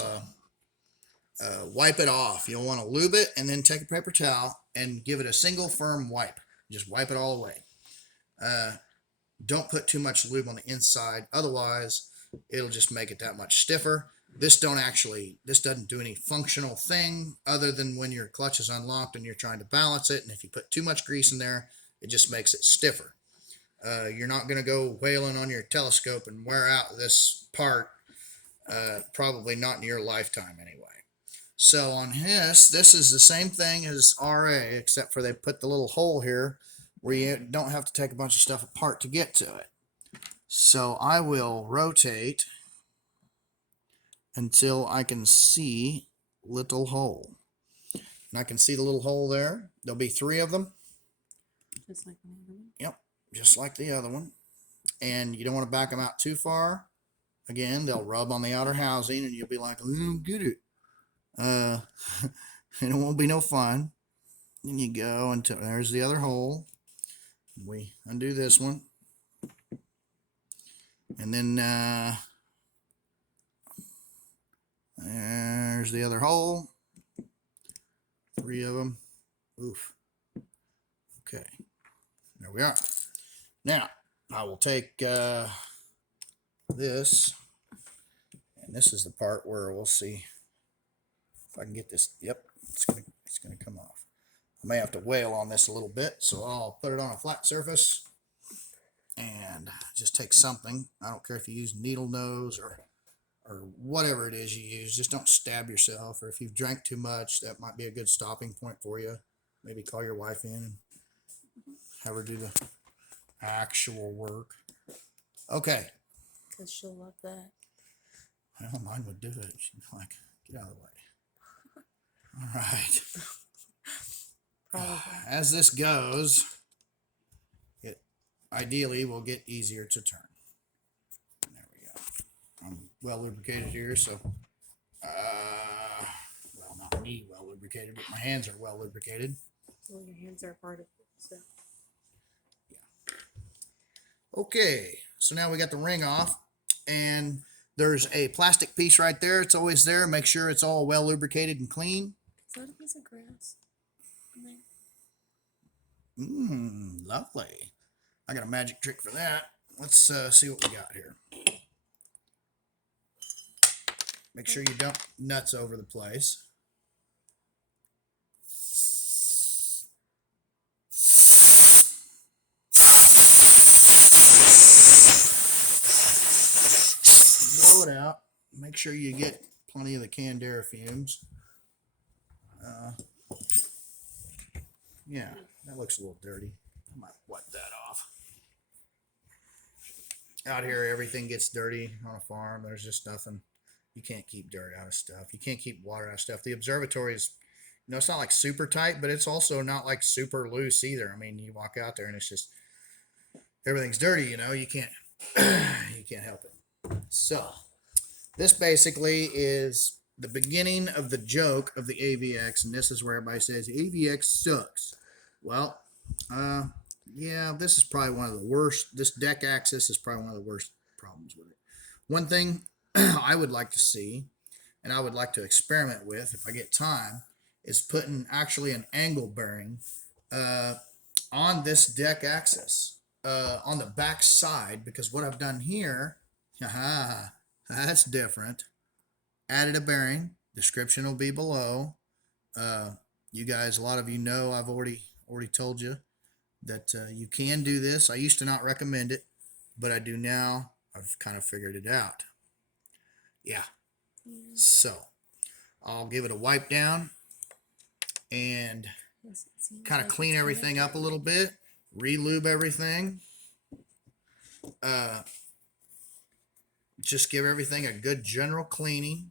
wipe it off. You'll want to lube it and then take a paper towel and give it a single firm wipe. Just wipe it all away. Don't put too much lube on the inside. Otherwise, it'll just make it that much stiffer. This doesn't do any functional thing other than when your clutch is unlocked and you're trying to balance it. And if you put too much grease in there, it just makes it stiffer. You're not going to go whaling on your telescope and wear out this part. Probably not in your lifetime anyway. So on this is the same thing as RA, except for they put the little hole here where you don't have to take a bunch of stuff apart to get to it. So I will rotate until I can see little hole. And I can see the little hole there. There'll be 3 of them. Just like the other one. Yep, just like the other one. And you don't want to back them out too far. Again, they'll rub on the outer housing and you'll be like, oh, get it. And it won't be no fun. Then you go until there's the other hole. We undo this one. And then there's the other hole. 3 of them. Oof. Okay. There we are. Now, I will take this. And this is the part where we'll see if I can get this. Yep, it's gonna come off. I may have to wail on this a little bit, so I'll put it on a flat surface and just take something. I don't care if you use needle nose or or whatever it is you use. Just don't stab yourself, or if you've drank too much, that might be a good stopping point for you. Maybe call your wife in and have her do the actual work. Okay. Because she'll love that. Well, mine would do it. She'd be like, get out of the way. All right. Probably. As this goes, it ideally will get easier to turn. There we go. I'm well lubricated here, so well, not me well lubricated, but my hands are well lubricated. Well, your hands are a part of it, so. Yeah. Okay, so now we got the ring off, and there's a plastic piece right there. It's always there. Make sure it's all well lubricated and clean. Is that a piece of grass in there? Lovely. I got a magic trick for that. Let's see what we got here. Make sure you dump nuts over the place. Blow it out. Make sure you get plenty of the canned air fumes. Yeah, that looks a little dirty. I might wipe that off. Out here, everything gets dirty on a farm. There's just nothing. You can't keep dirt out of stuff. You can't keep water out of stuff. The observatory is, you know, it's not like super tight, but it's also not like super loose either. I mean, you walk out there and it's just, everything's dirty, you know, you can't help it. So this basically is the beginning of the joke of the AVX, and this is where everybody says AVX sucks. Well, yeah, this is probably one of the worst. This deck axis is probably one of the worst problems with it. One thing I would like to see, and I would like to experiment with if I get time, is putting actually an angle bearing on this deck axis on the back side, because what I've done here, that's different. Added a bearing. Description will be below. You guys, a lot of you know, I've already told you that you can do this. I used to not recommend it, but I do now. I've kind of figured it out. Yeah. So I'll give it a wipe down and kind of clean everything up a little bit, re-lube everything. Just give everything a good general cleaning.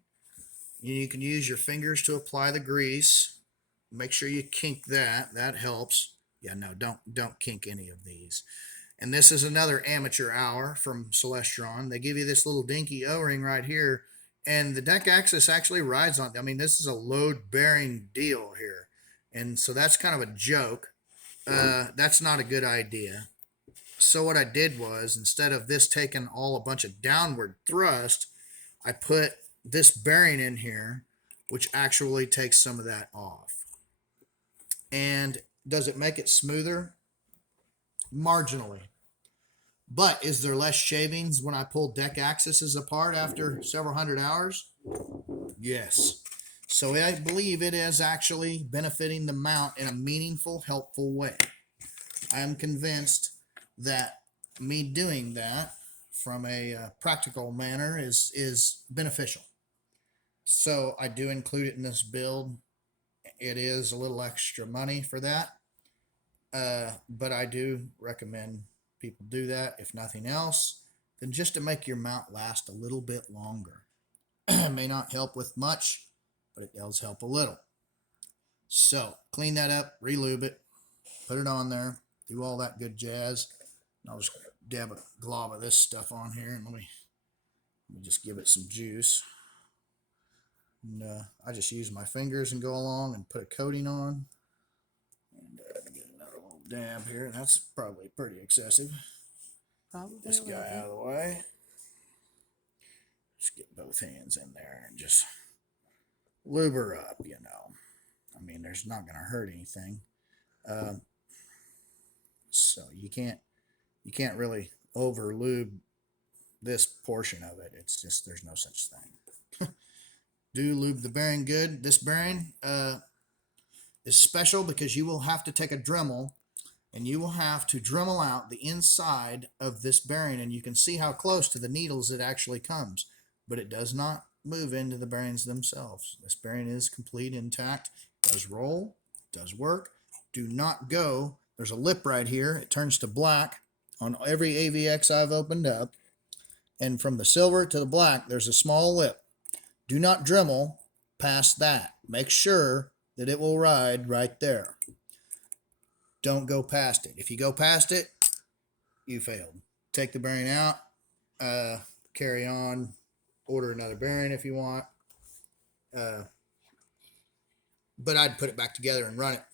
You can use your fingers to apply the grease. Make sure you kink that. That helps. Yeah, no, don't kink any of these. And this is another amateur hour from Celestron. They give you this little dinky O-ring right here, and the deck axis actually rides on. I mean, this is a load-bearing deal here, and so that's kind of a joke. That's not a good idea. So what I did was, instead of this taking all a bunch of downward thrust, I put this bearing in here, which actually takes some of that off. And does it make it smoother? Marginally. But is there less shavings when I pull deck axes apart after several hundred hours? Yes. So I believe it is actually benefiting the mount in a meaningful, helpful way. I am convinced that me doing that from a practical manner is beneficial. So I do include it in this build. It is a little extra money for that. But I do recommend people do that, if nothing else, then just to make your mount last a little bit longer. It may not help with much, but it does help a little. So clean that up, re-lube it, put it on there, do all that good jazz. And I'll just dab a glob of this stuff on here, and let me just give it some juice. And I just use my fingers and go along and put a coating on. And get another little dab here. That's probably pretty excessive. Probably. This guy out of the way. Just get both hands in there and just lube her up, you know. I mean, there's not going to hurt anything. So you can't really over lube this portion of it. It's just, there's no such thing. Do lube the bearing good. This bearing is special because you will have to take a Dremel and you will have to Dremel out the inside of this bearing, and you can see how close to the needles it actually comes. but it does not move into the bearings themselves. This bearing is complete, intact, does roll, does work. Do not go. There's a lip right here. It turns to black on every AVX I've opened up. And from the silver to the black, there's a small lip. Do not Dremel past that. Make sure that it will ride right there. Don't go past it. If you go past it, you failed. Take the bearing out, carry on, order another bearing if you want. But I'd put it back together and run it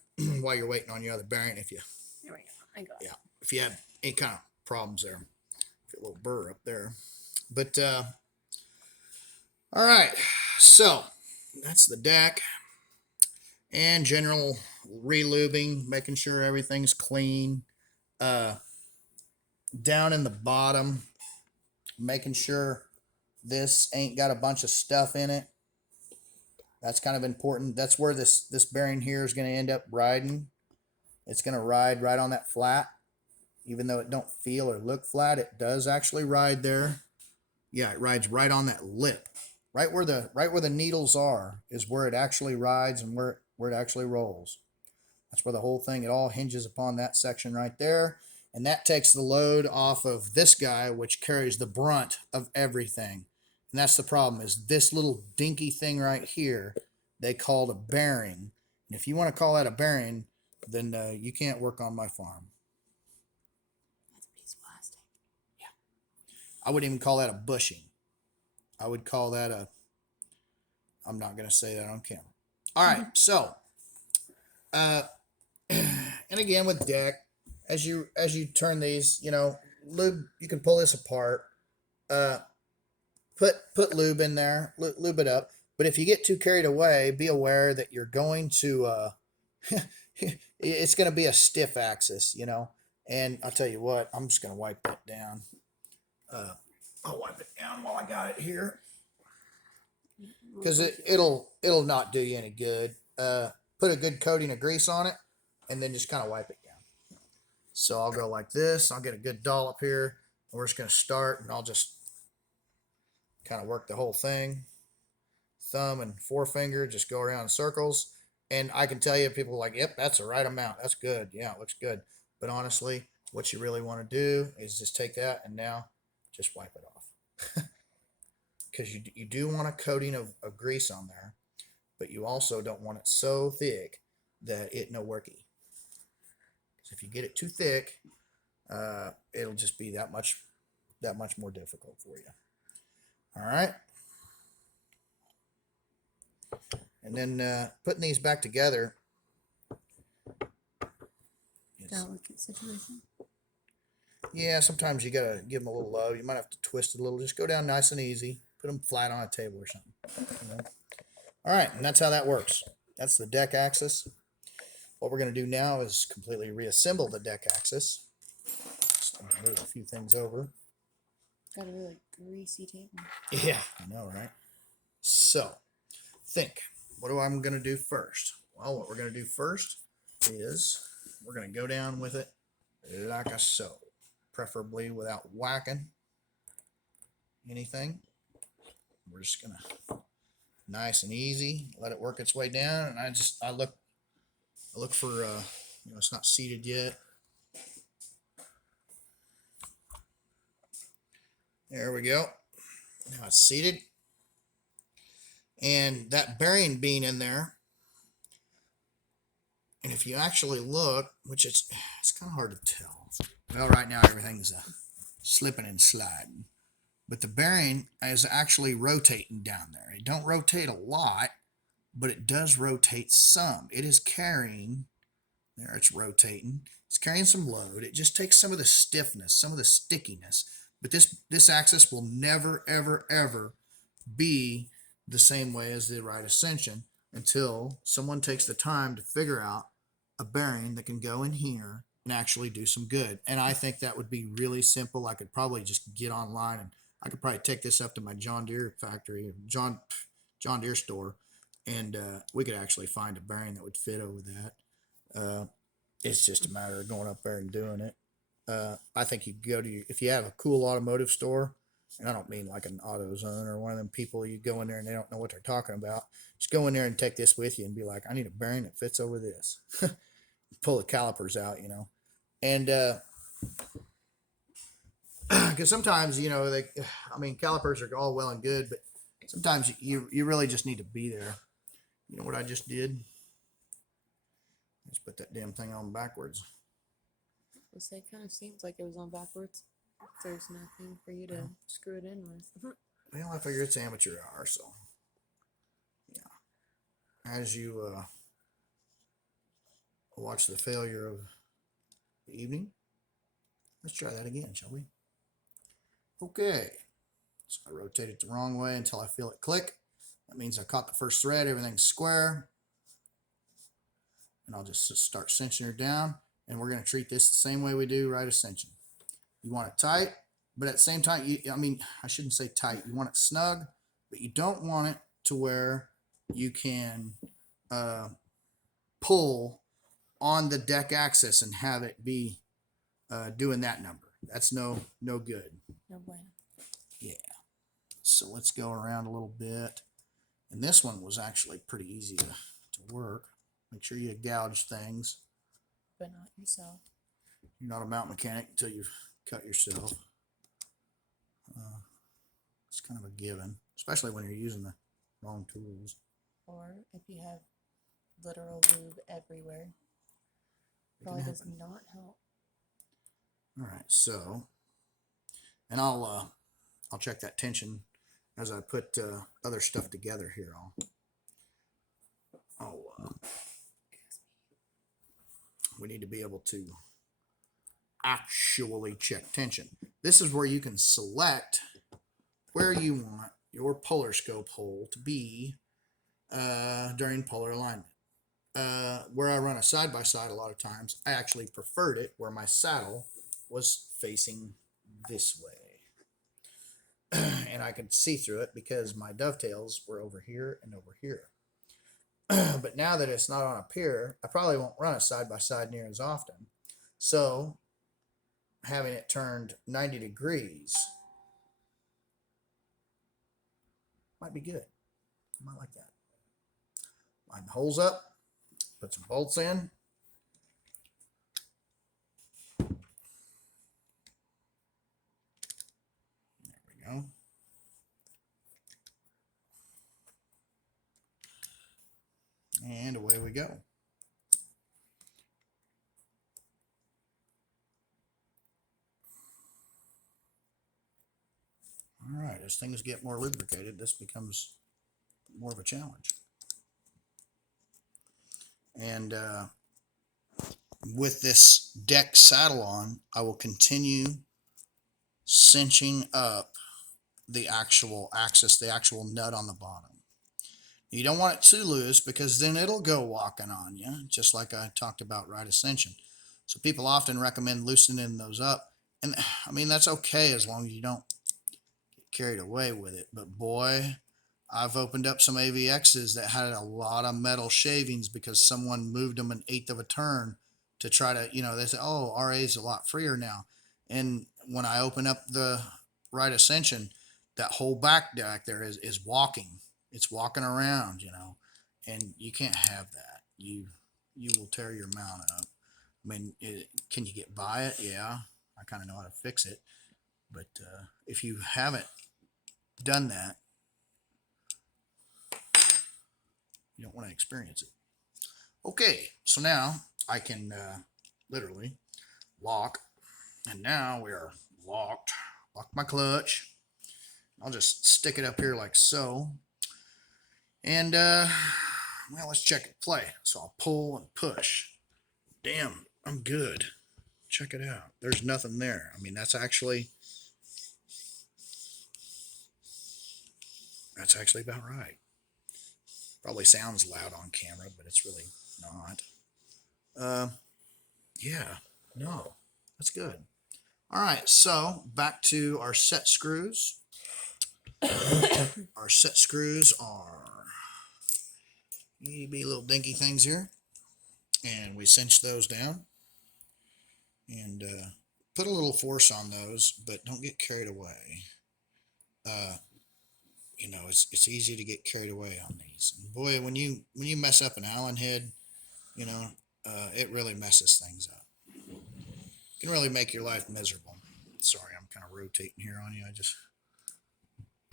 while you're waiting on your other bearing if you. There we go. I got it. Yeah, if you have any kind of problems there. Get a little burr up there. But, all right. So, that's the deck. And general relubing, making sure everything's clean. Down in the bottom, making sure this ain't got a bunch of stuff in it. That's kind of important. That's where this bearing here is going to end up riding. It's going to ride right on that flat. Even though it don't feel or look flat, it does actually ride there. Yeah, it rides right on that lip. Right where the needles are is where it actually rides and where it actually rolls. That's where the whole thing, it all hinges upon that section right there. And that takes the load off of this guy, which carries the brunt of everything. And that's the problem, is this little dinky thing right here, they called a bearing. And if you want to call that a bearing, then you can't work on my farm. That's a piece of plastic. Yeah. I wouldn't even call that a bushing. I would call that a, I'm not going to say that on camera. All right, so, and again with deck, as you turn these, you know, lube, you can pull this apart, put lube in there, lube it up. But if you get too carried away, be aware that you're going to, it's going to be a stiff axis, you know. And I'll tell you what, I'm just going to wipe that down. I'll wipe it down while I got it here, because it'll not do you any good. Put a good coating of grease on it, and then just kind of wipe it down. So I'll go like this. I'll get a good dollop here. And we're just going to start, and I'll just kind of work the whole thing. Thumb and forefinger just go around in circles. And I can tell you, people are like, yep, that's the right amount. That's good. Yeah, it looks good. But honestly, what you really want to do is just take that and now just wipe it off. Because you do want a coating of grease on there, but you also don't want it so thick that it no worky. So if you get it too thick, it'll just be that much more difficult for you. All right. And then putting these back together. Delicate situation. Yeah, sometimes you gotta give them a little love. You might have to twist it a little. Just go down nice and easy. Put them flat on a table or something. You know? All right, and that's how that works. That's the deck axis. What we're going to do now is completely reassemble the deck axis. Just move a few things over. Got a really greasy table. Yeah, I know, right? So, think. What am I going to do first? Well, what we're going to do first is we're going to go down with it like a so. Preferably without whacking anything. We're just going to nice and easy let it work its way down. And I look for you know, it's not seated yet. There we go. Now it's seated. And that bearing being in there, and if you actually look, which it's kind of hard to tell. Well, right now everything's slipping and sliding. But the bearing is actually rotating down there. It don't rotate a lot, but it does rotate some. It is carrying, there it's rotating. It's carrying some load. It just takes some of the stiffness, some of the stickiness. But this axis will never, ever, ever be the same way as the right ascension until someone takes the time to figure out a bearing that can go in here and actually do some good. And I think that would be really simple. I could probably just get online and I could probably take this up to my John Deere factory, John Deere store, and we could actually find a bearing that would fit over that. It's just a matter of going up there and doing it. I think you go to if you have a cool automotive store, And I don't mean like an AutoZone or one of them people you go in there and they don't know what they're talking about. Just go in there and take this with you and be like, I need a bearing that fits over this. Pull the calipers out, you know. And because sometimes, you know, calipers are all well and good, but sometimes you really just need to be there. You know what I just did? Just put that damn thing on backwards. This thing kind of seems like it was on backwards. There's nothing for you to screw it in with. Well, I figure it's amateur hour, so yeah. As you watch the failure of the evening, let's try that again, shall we? Okay. So I rotate it the wrong way until I feel it click. That means I caught the first thread, everything's square. And I'll just start cinching her down. And we're going to treat this the same way we do right ascension. You want it tight, but at the same time, I shouldn't say tight. You want it snug, but you don't want it to where you can pull on the deck axis and have it be doing that number. That's no good. No bueno. Yeah. So let's go around a little bit. And this one was actually pretty easy to work. Make sure you gouge things. But not yourself. You're not a mount mechanic until you've cut yourself. It's kind of a given, especially when you're using the wrong tools. Or if you have literal lube everywhere. Probably does not help. All right, so, and I'll check that tension as I put other stuff together here. We need to be able to actually check tension. This is where you can select where you want your polar scope hole to be during polar alignment. Where I run a side-by-side a lot of times, I actually preferred it where my saddle was facing this way. And I could see through it because my dovetails were over here and over here. But now that it's not on a pier, I probably won't run a side-by-side near as often. So having it turned 90 degrees might be good. I might like that. Line the holes up, put some bolts in. There we go. And away we go. All right, as things get more lubricated, this becomes more of a challenge. And with this deck saddle on, I will continue cinching up the actual axis, the actual nut on the bottom. You don't want it too loose because then it'll go walking on you, just like I talked about right ascension. So people often recommend loosening those up. And I mean, that's okay as long as you don't get carried away with it. But boy, I've opened up some AVXs that had a lot of metal shavings because someone moved them 1/8 of a turn to try to, they say, oh, RA is a lot freer now. And when I open up the right ascension, that whole back deck there is walking. It's walking around, and you can't have that. You will tear your mount up. I mean, can you get by it? Yeah, I kind of know how to fix it. But if you haven't done that, you don't want to experience it. Okay, so now I can literally lock, and now we are locked. Lock my clutch. I'll just stick it up here like so. And, well, let's check it play. So I'll pull and push. Damn, I'm good. Check it out. There's nothing there. I mean, that's actually about right. Probably sounds loud on camera, but it's really not. Yeah, no, that's good. All right, so back to our set screws. Our set screws are maybe little dinky things here, and we cinch those down and put a little force on those, but don't get carried away. you know, it's easy to get carried away on these. And boy, when you mess up an Allen head, you know, it really messes things up. It can really make your life miserable. Sorry, I'm kind of rotating here on you.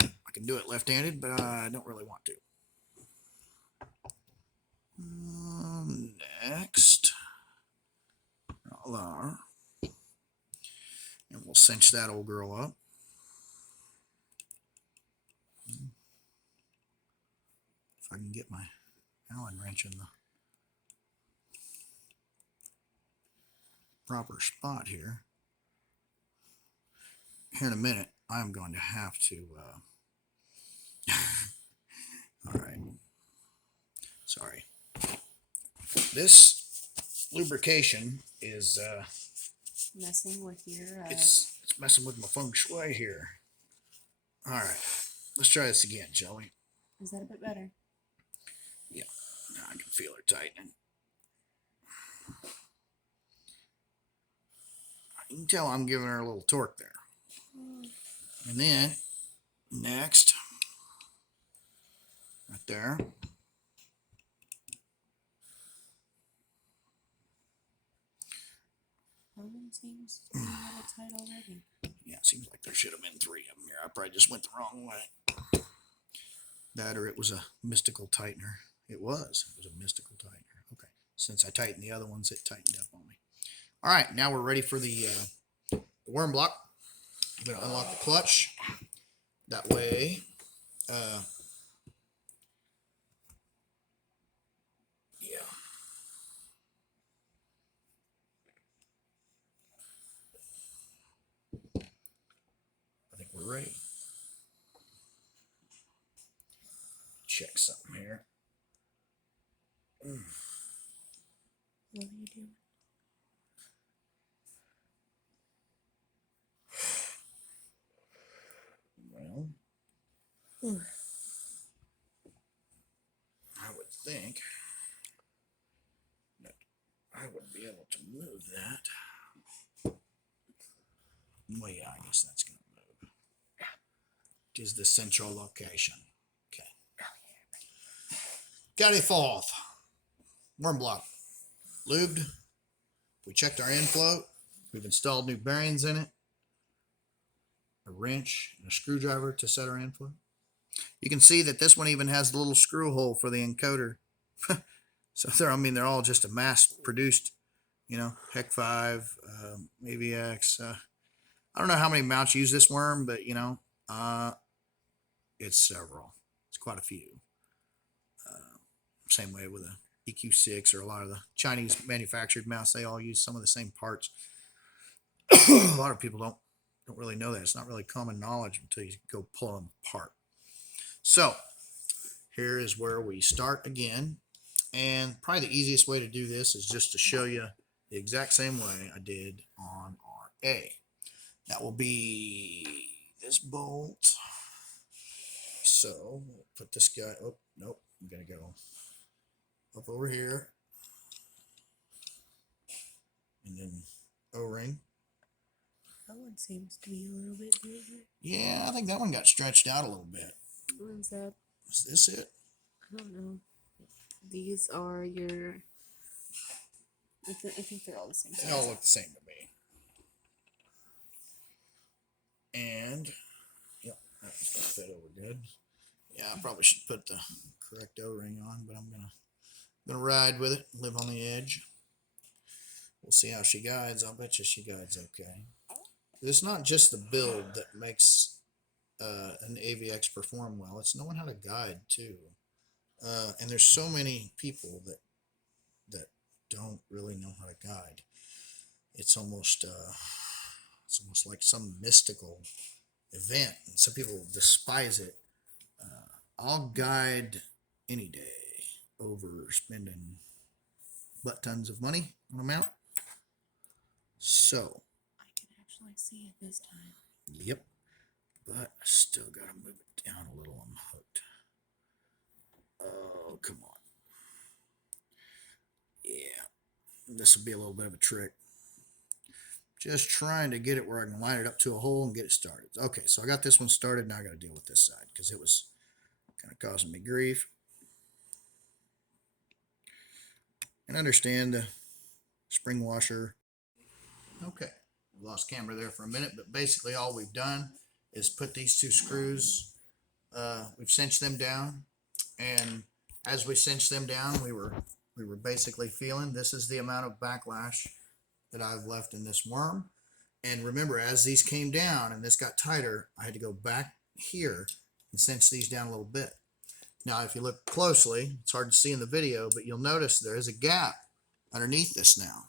I can do it left-handed, but I don't really want to. Next, and we'll cinch that old girl up. If I can get my Allen wrench in the proper spot here. Here in a minute, I'm going to have to. All right. Sorry. This lubrication is messing with your. It's messing with my feng shui here. All right. Let's try this again, shall we? Is that a bit better? Yeah. Now I can feel her tightening. You can tell I'm giving her a little torque there. And then, next, right there. One seems to be a little tight already. Yeah, it seems like there should have been 3 of them here. I probably just went the wrong way. That or it was a mystical tightener. It was a mystical tightener. Okay. Since I tightened the other ones, it tightened up on me. All right, now we're ready for the worm block. I'm going to unlock the clutch. That way, yeah. I think we're ready. Check something here. What are you doing? Well, I would think that I would be able to move that. Well, yeah, I guess that's going to move. It is the central location. Okay. Got a fourth. Worm block. Lubed. We checked our inflow. We've installed new bearings in it. A wrench and a screwdriver to set our inflow. You can see that this one even has the little screw hole for the encoder. So they're all just a mass-produced, HEC 5, AVX. I don't know how many mounts use this worm, but it's several. It's quite a few. Same way with a EQ6 or a lot of the Chinese manufactured mounts. They all use some of the same parts. A lot of people don't really know that. It's not really common knowledge until you go pull them apart. So here is where we start again. And probably the easiest way to do this is just to show you the exact same way I did on RA. That will be this bolt. So we'll put this guy, oh, nope, I'm going to go up over here. And then O-ring. That one seems to be a little bit bigger. Yeah, I think that one got stretched out a little bit. When's that? Is this it? I don't know. These are your. I think they're all the same size. They all look the same to me. And, yep, that's going to fit over good. Yeah, I probably should put the correct O-ring on, but I'm gonna ride with it, live on the edge. We'll see how she guides. I'll bet you she guides okay. It's not just the build that makes an AVX perform well. It's knowing how to guide too. And there's so many people that don't really know how to guide. It's almost like some mystical event, and some people despise it. I'll guide any day over spending butt tons of money on a mount. So I can actually see it this time. Yep. But I still gotta move it down a little. I'm hooked. Oh, come on. Yeah. This will be a little bit of a trick. Just trying to get it where I can line it up to a hole and get it started. Okay, so I got this one started. Now I got to deal with this side because it was kind of causing me grief. And understand the spring washer. Okay, lost camera there for a minute, but basically all we've done is put these two screws, we've cinched them down, and as we cinched them down, we were basically feeling this is the amount of backlash that I've left in this worm. And remember, as these came down and this got tighter, I had to go back here and cinch these down a little bit. Now, if you look closely, it's hard to see in the video, but you'll notice there is a gap underneath this now.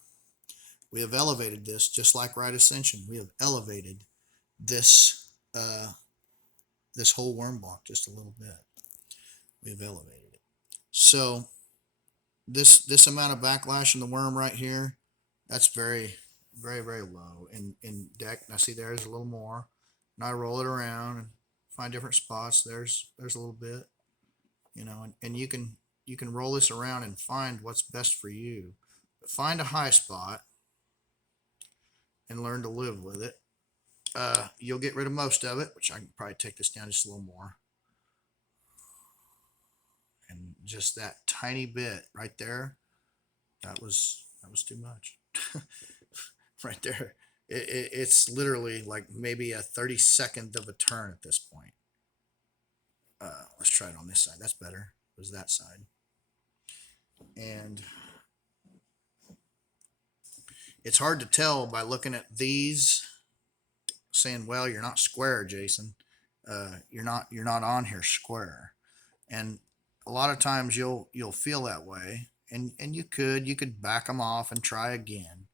We have elevated this just like right ascension. We have elevated this this whole worm block just a little bit. We have elevated it. So this amount of backlash in the worm right here, that's very, very, very low. In deck, now see there's a little more. And I roll it around and find different spots. There's a little bit, you know, and you can roll this around and find what's best for you. But find a high spot and learn to live with it. You'll get rid of most of it, which I can probably take this down just a little more. And just that tiny bit right there, that was too much. Right there. It's literally like maybe a 32nd of a turn at this point. Let's try it on this side. That's better. It was that side. And it's hard to tell by looking at these, saying, well, you're not square, Jason. You're not on here square. And a lot of times you'll feel that way, and you could back them off and try again.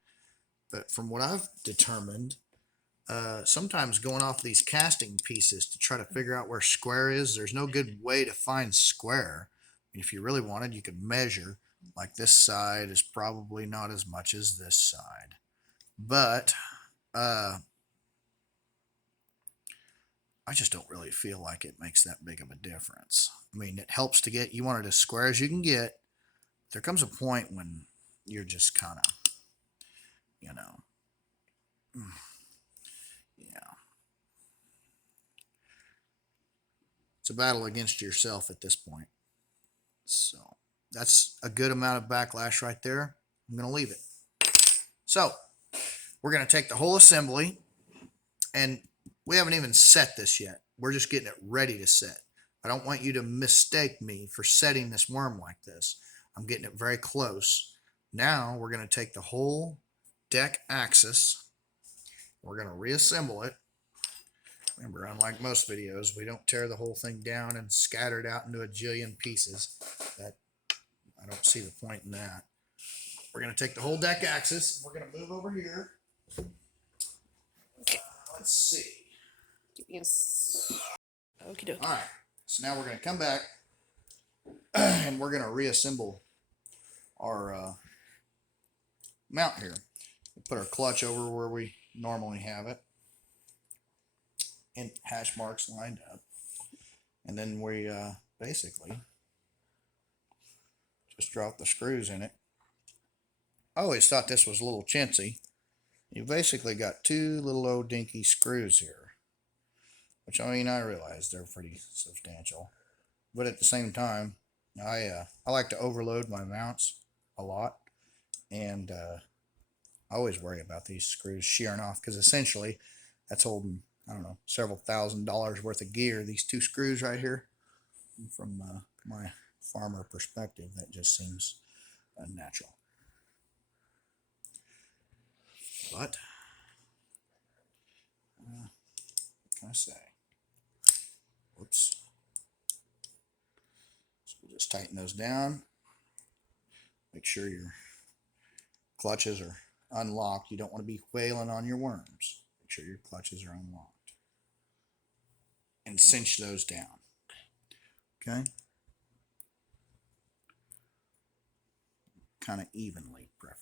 But from what I've determined, sometimes going off these casting pieces to try to figure out where square is, there's no good way to find square. And if you really wanted, you could measure. Like this side is probably not as much as this side. But I just don't really feel like it makes that big of a difference. I mean, it helps to get, you want it as square as you can get. There comes a point when you're just kind of, you know, yeah. It's a battle against yourself at this point. So that's a good amount of backlash right there. I'm going to leave it. So we're going to take the whole assembly, and we haven't even set this yet. We're just getting it ready to set. I don't want you to mistake me for setting this worm like this. I'm getting it very close. Now we're going to take the whole deck axis. We're going to reassemble it. Remember, unlike most videos, we don't tear the whole thing down and scatter it out into a jillion pieces. That I don't see the point in that. We're going to take the whole deck axis. We're going to move over here. Let's see. Yes. Okie dokie. All right. So now we're going to come back and we're going to reassemble our mount here. We'll put our clutch over where we normally have it, and hash marks lined up. And then we basically just drop the screws in it. I always thought this was a little chintzy. You basically got two little old dinky screws here, which, I mean, I realize they're pretty substantial, but at the same time, I like to overload my mounts a lot, and I always worry about these screws shearing off, because essentially that's holding, I don't know, several $1,000s worth of gear. These two screws right here, from my farmer perspective, that just seems unnatural. But what can I say? Whoops. So we'll just tighten those down. Make sure your clutches are unlocked. You don't want to be wailing on your worms. Make sure your clutches are unlocked. And cinch those down. Okay? Kind of evenly, preferably.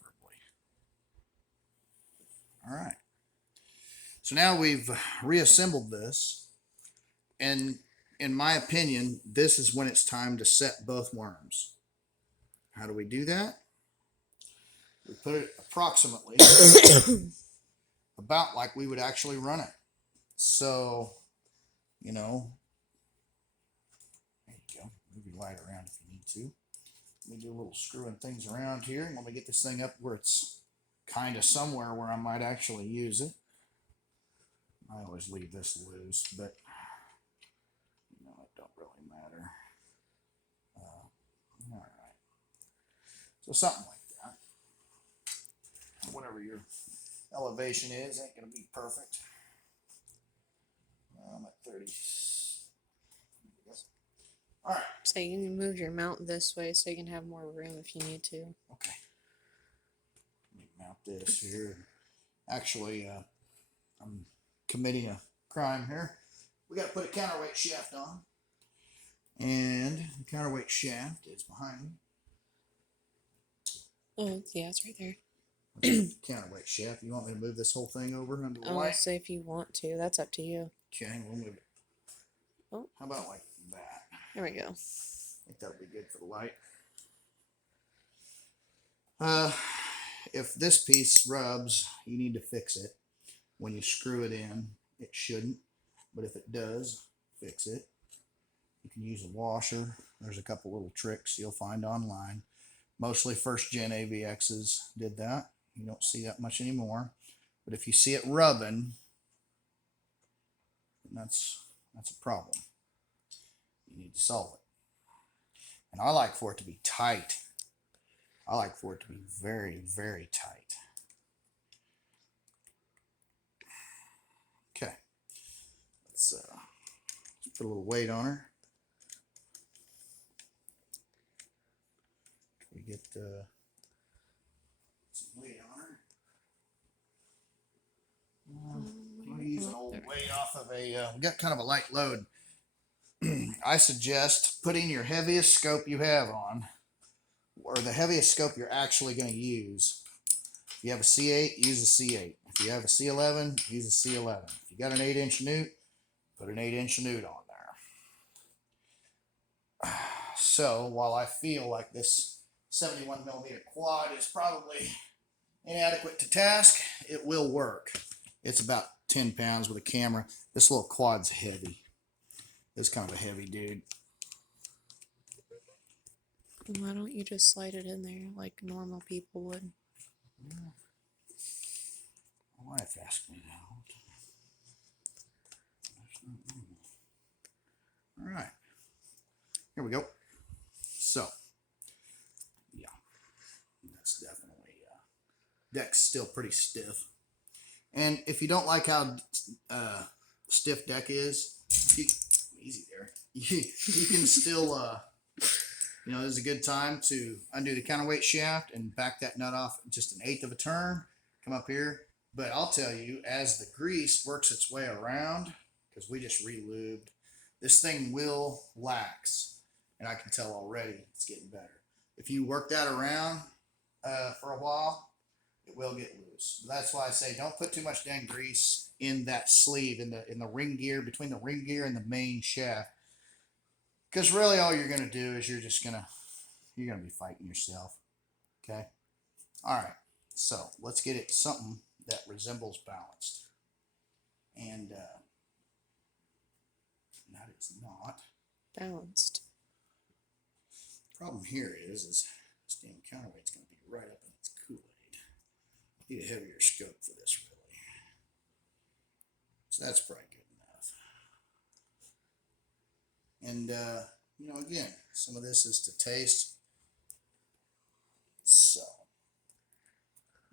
All right. So now we've reassembled this, and in my opinion, this is when it's time to set both worms. How do we do that? We put it approximately about like we would actually run it. So, you know, there you go. Move your light around if you need to. Let me do a little screwing things around here. And let me get this thing up where it's kind of somewhere where I might actually use it. I always leave this loose, but you know, it don't really matter. All right. So something like that. Whatever your elevation is, ain't gonna be perfect. I'm at 30. All right. So you can move your mount this way so you can have more room if you need to. Okay. Let me mount this here. Actually, I'm committing a crime here. We got to put a counterweight shaft on. And the counterweight shaft is behind me. Oh, yeah, it's right there. Counterweight shaft. You want me to move this whole thing over under the Oh, light? so if you want to, that's up to you. Okay, we'll move it. Oh. How about like that? There we go. I think that'll be good for the light. If this piece rubs, you need to fix it. When you screw it in, it shouldn't, but if it does, fix it. You can use a washer. There's a couple little tricks you'll find online. Mostly first gen AVXs did that. You don't see that much anymore. But if you see it rubbing, that's a problem. You need to solve it. And I like for it to be tight. I like for it to be very, very tight. Okay. Let's put a little weight on her. We get some weight on her. I'm use an old weight off of a. We got kind of a light load. I suggest putting your heaviest scope you have on, or the heaviest scope you're actually going to use. If you have a C8, use a C8. If you have a C11, use a C11. If you got an 8-inch newt, put an 8-inch newt on there. So while I feel like this 71 millimeter quad is probably inadequate to task, it will work. It's about 10 pounds with a camera. This little quad's heavy. It's kind of a heavy dude. Why don't you just slide it in there like normal people would? Yeah. My wife asked me that all the time. All right. Here we go. So, yeah. That's definitely, deck's still pretty stiff. And if you don't like how stiff deck is, easy there. You can still, you know, this is a good time to undo the counterweight shaft and back that nut off just 1/8 of a turn. Come up here. But I'll tell you, as the grease works its way around, because we just re-lubed, this thing will lax. And I can tell already it's getting better. If you work that around for a while, it will get loose. That's why I say don't put too much dang grease in that sleeve, in the ring gear, between the ring gear and the main shaft. Because really all you're going to do is you're going to be fighting yourself. Okay? All right. So let's get it something that resembles balanced. And that is not. Balanced. Problem here is this damn counterweight's going to be right up in its Kool-Aid. Need a heavier scope for this, really. So that's probably good enough. And, you know, again, some of this is to taste. So,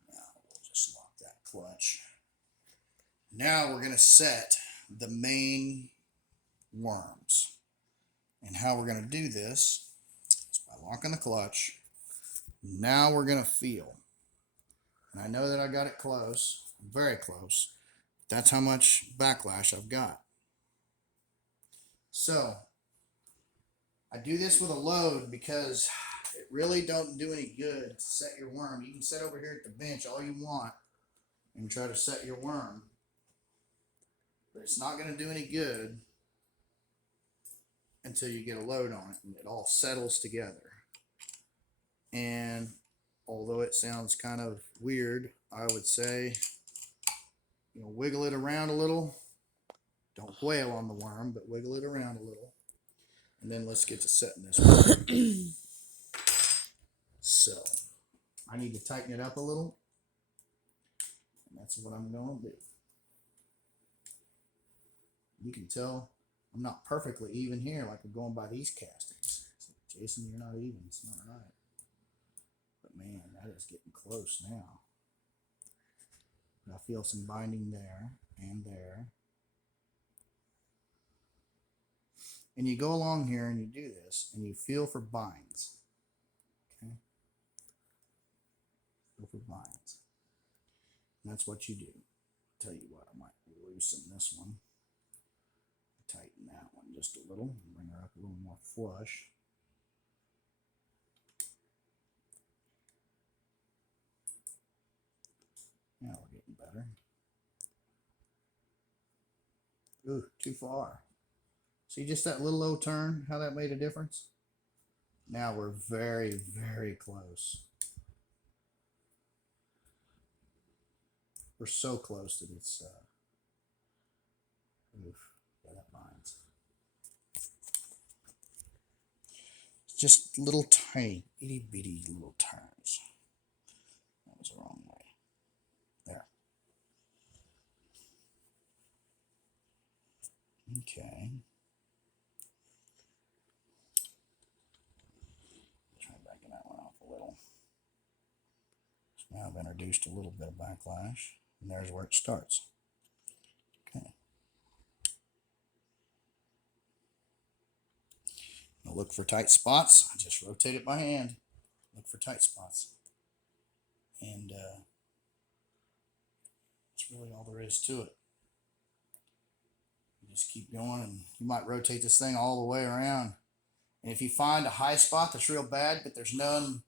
now we'll just lock that clutch. Now we're going to set the main worms. And how we're going to do this is by locking the clutch. Now we're going to feel. And I know that I got it close, very close. That's how much backlash I've got. So, I do this with a load because it really don't do any good to set your worm. You can sit over here at the bench all you want and try to set your worm. But it's not going to do any good until you get a load on it and it all settles together. And although it sounds kind of weird, I would say wiggle it around a little. Don't wail on the worm, but wiggle it around a little. And then let's get to setting this worm. So, I need to tighten it up a little. And that's what I'm going to do. You can tell I'm not perfectly even here like we're going by these castings. So, Jason, you're not even. It's not right. But man, that is getting close now. I feel some binding there and there. And you go along here and you do this and you feel for binds. Okay? Feel for binds. And that's what you do. I'll tell you what, I might loosen this one. Tighten that one just a little. Bring her up a little more flush. Now we're getting better. Ooh, too far. See just that little low turn, how that made a difference? Now we're very, very close. We're so close that it's, oof, yeah, that binds. It's just little tiny, itty bitty little turns. That was the wrong way. There. Okay. Try backing that one off a little. So now I've introduced a little bit of backlash, and there's where it starts. Okay. Now look for tight spots. I just rotate it by hand. Look for tight spots. And that's really all there is to it. You just keep going, and you might rotate this thing all the way around. And if you find a high spot that's real bad, but there's none,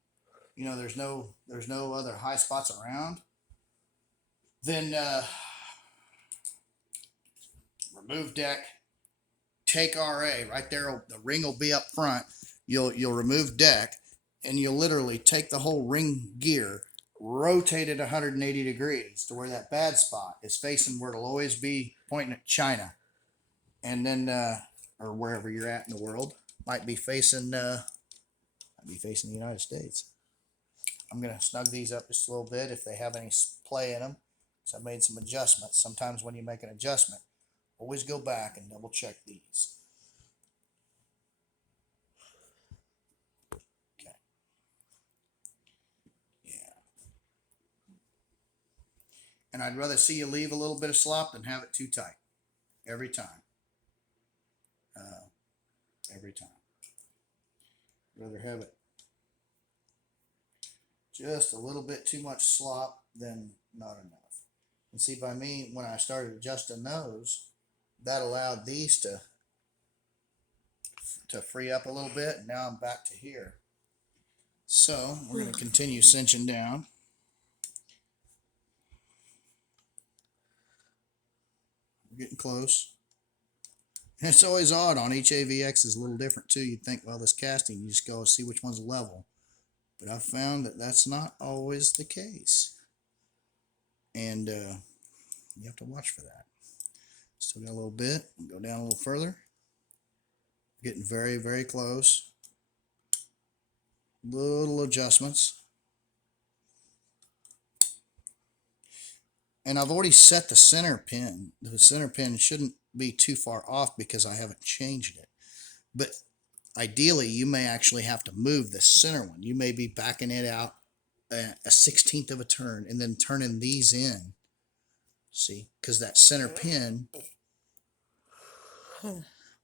there's no other high spots around, then remove deck, take RA right there. The ring will be up front. You'll remove deck, and you'll literally take the whole ring gear, rotate it 180 degrees to where that bad spot is facing where it'll always be pointing at China, and then or wherever you're at in the world. Might be facing the United States. I'm gonna snug these up just a little bit if they have any play in them. So I made some adjustments. Sometimes when you make an adjustment, always go back and double check these. Okay. Yeah. And I'd rather see you leave a little bit of slop than have it too tight. Every time. Every time. Rather have it just a little bit too much slop than not enough. And see, by me, when I started adjusting those, that allowed these to free up a little bit. And now I'm back to here. So we're going to continue cinching down. We're getting close. And it's always odd on each AVX is a little different too. You'd think, well, this casting, you just go see which one's level. But I've found that that's not always the case. And you have to watch for that. Still got a little bit. Go down a little further. Getting very, very close. Little adjustments. And I've already set the center pin. The center pin shouldn't be too far off because I haven't changed it. But ideally, you may actually have to move the center one. You may be backing it out a 1/16 of a turn and then turning these in. See, because that center pin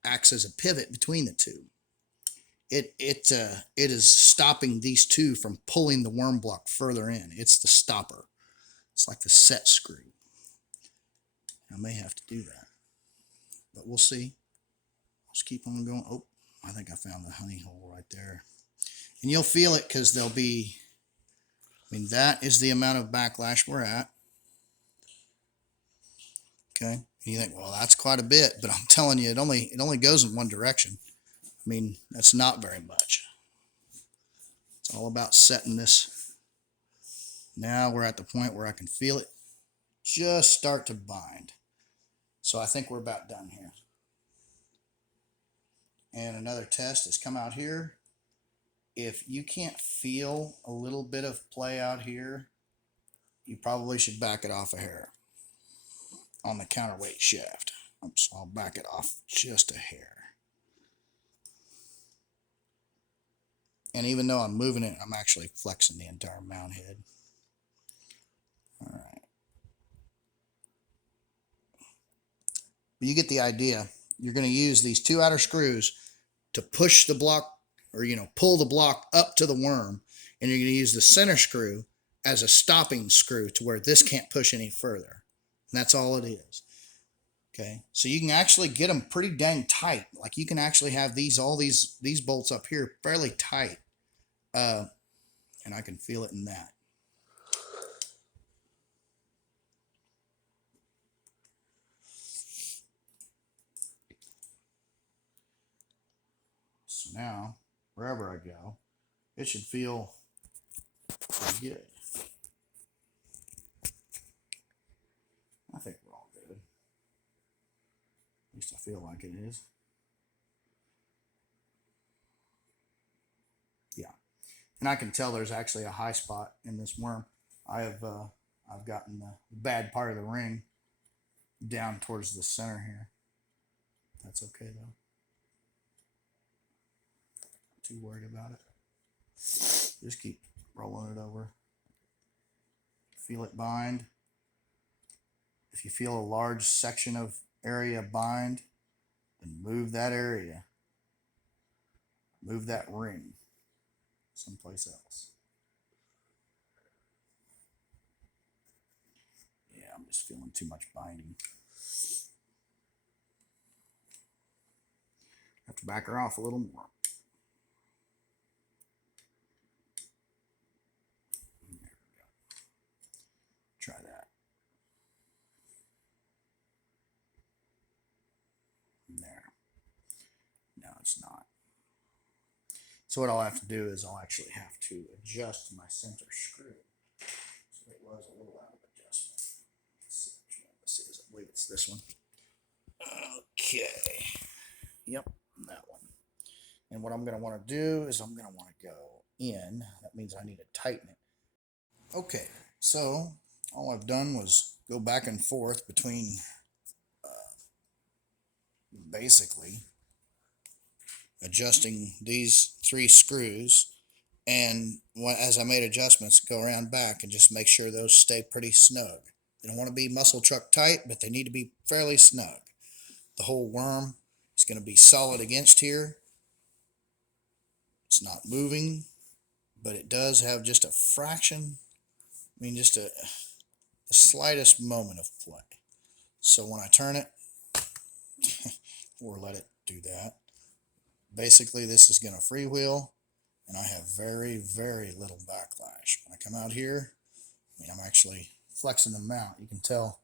acts as a pivot between the two. It is stopping these two from pulling the worm block further in. It's the stopper. It's like the set screw. I may have to do that, but we'll see. Let's keep on going. Oh, I think I found the honey hole right there. And you'll feel it because there'll be, that is the amount of backlash we're at. Okay. And you think, well, that's quite a bit, but I'm telling you, it only goes in one direction. That's not very much. It's all about setting this. Now we're at the point where I can feel it just start to bind. So I think we're about done here. And another test is come out here. If you can't feel a little bit of play out here, you probably should back it off a hair on the counterweight shaft. So I'll back it off just a hair. And even though I'm moving it, I'm actually flexing the entire mount head. All right. But you get the idea. You're going to use these two outer screws to push the block, or pull the block up to the worm, and you're going to use the center screw as a stopping screw to where this can't push any further. And that's all it is. Okay, so you can actually get them pretty dang tight. Like you can actually have these bolts up here fairly tight, and I can feel it in that. So now, wherever I go, it should feel pretty good. I think we're all good. At least I feel like it is. Yeah. And I can tell there's actually a high spot in this worm. I've gotten the bad part of the ring down towards the center here. That's okay though. Not too worried about it. Just keep rolling it over. Feel it bind. If you feel a large section of area bind, then move that area. Move that ring someplace else. Yeah, I'm just feeling too much binding. Have to back her off a little more. There we go. Try that. There. No, it's not. So what I'll have to do is I'll actually have to adjust my center screw. So it was a little out of adjustment. Let's see, I believe it's this one. Okay. Yep, that one. And what I'm going to want to do is I'm going to want to go in. That means I need to tighten it. Okay, so all I've done was go back and forth between basically adjusting these three screws, and as I made adjustments, go around back and just make sure those stay pretty snug. They don't want to be muscle truck tight, but they need to be fairly snug. The whole worm is going to be solid against here. It's not moving, but it does have just a fraction, just the slightest moment of play. So when I turn it, or let it do that, basically this is going to freewheel, and I have very, very little backlash. When I come out here, I'm actually flexing the mount. You can tell,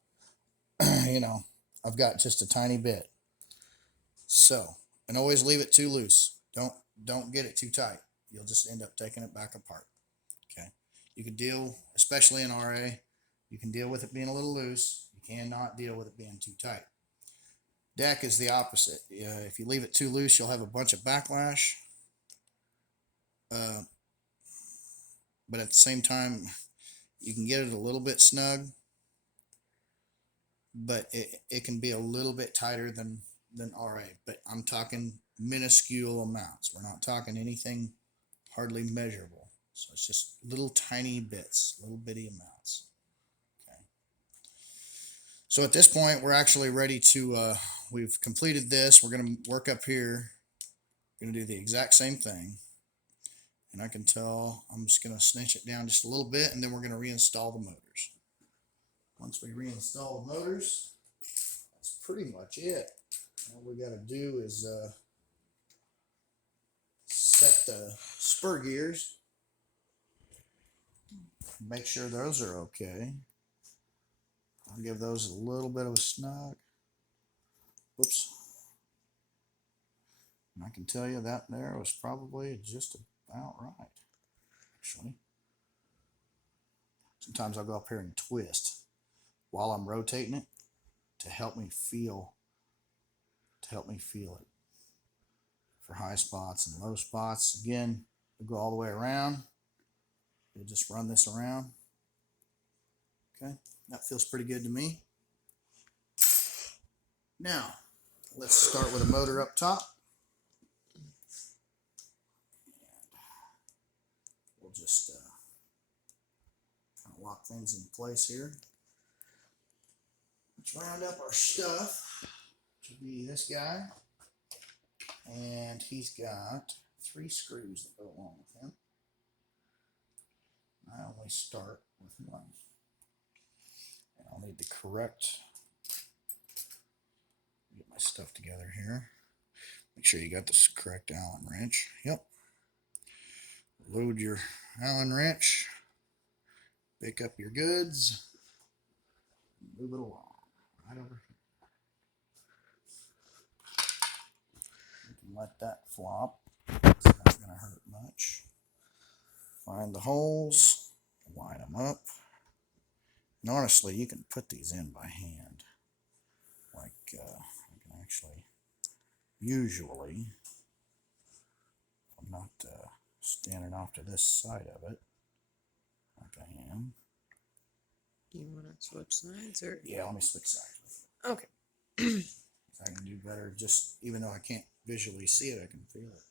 I've got just a tiny bit. So, and always leave it too loose. Don't get it too tight. You'll just end up taking it back apart. Okay. You can deal, especially in RA, you can deal with it being a little loose. You cannot deal with it being too tight. Deck is the opposite. If you leave it too loose, you'll have a bunch of backlash. But at the same time, you can get it a little bit snug, but it can be a little bit tighter than RA. But I'm talking minuscule amounts. We're not talking anything hardly measurable. So it's just little tiny bits, little bitty amounts. Okay. So at this point, we're actually ready to, we've completed this. We're going to work up here. We're going to do the exact same thing. And I can tell I'm just going to cinch it down just a little bit, and then we're going to reinstall the motors. Once we reinstall the motors, that's pretty much it. All we got to do is set the spur gears, make sure those are okay. I'll give those a little bit of a snug. Whoops. And I can tell you that there was probably just about right, actually. Sometimes I'll go up here and twist. while I'm rotating it to help me feel it for high spots and low spots. Again, we go all the way around. We'll just run this around. Okay, that feels pretty good to me. Now, let's start with a motor up top. We'll just kind of lock things in place here. Let's round up our stuff. Which will be this guy. And he's got 3 screws that go along with him. I only start with 1. And I'll need the correct, get my stuff together here. Make sure you got this correct Allen wrench. Yep. Load your Allen wrench. Pick up your goods. Move it along. Right over here. You can let that flop. It's not going to hurt much. Find the holes. Line them up. And honestly, you can put these in by hand. Like, you can actually, usually, I'm not standing off to this side of it, like I am. Do you want to switch sides, or? Yeah, let me switch sides. Okay. I can do better, just, even though I can't visually see it, I can feel it.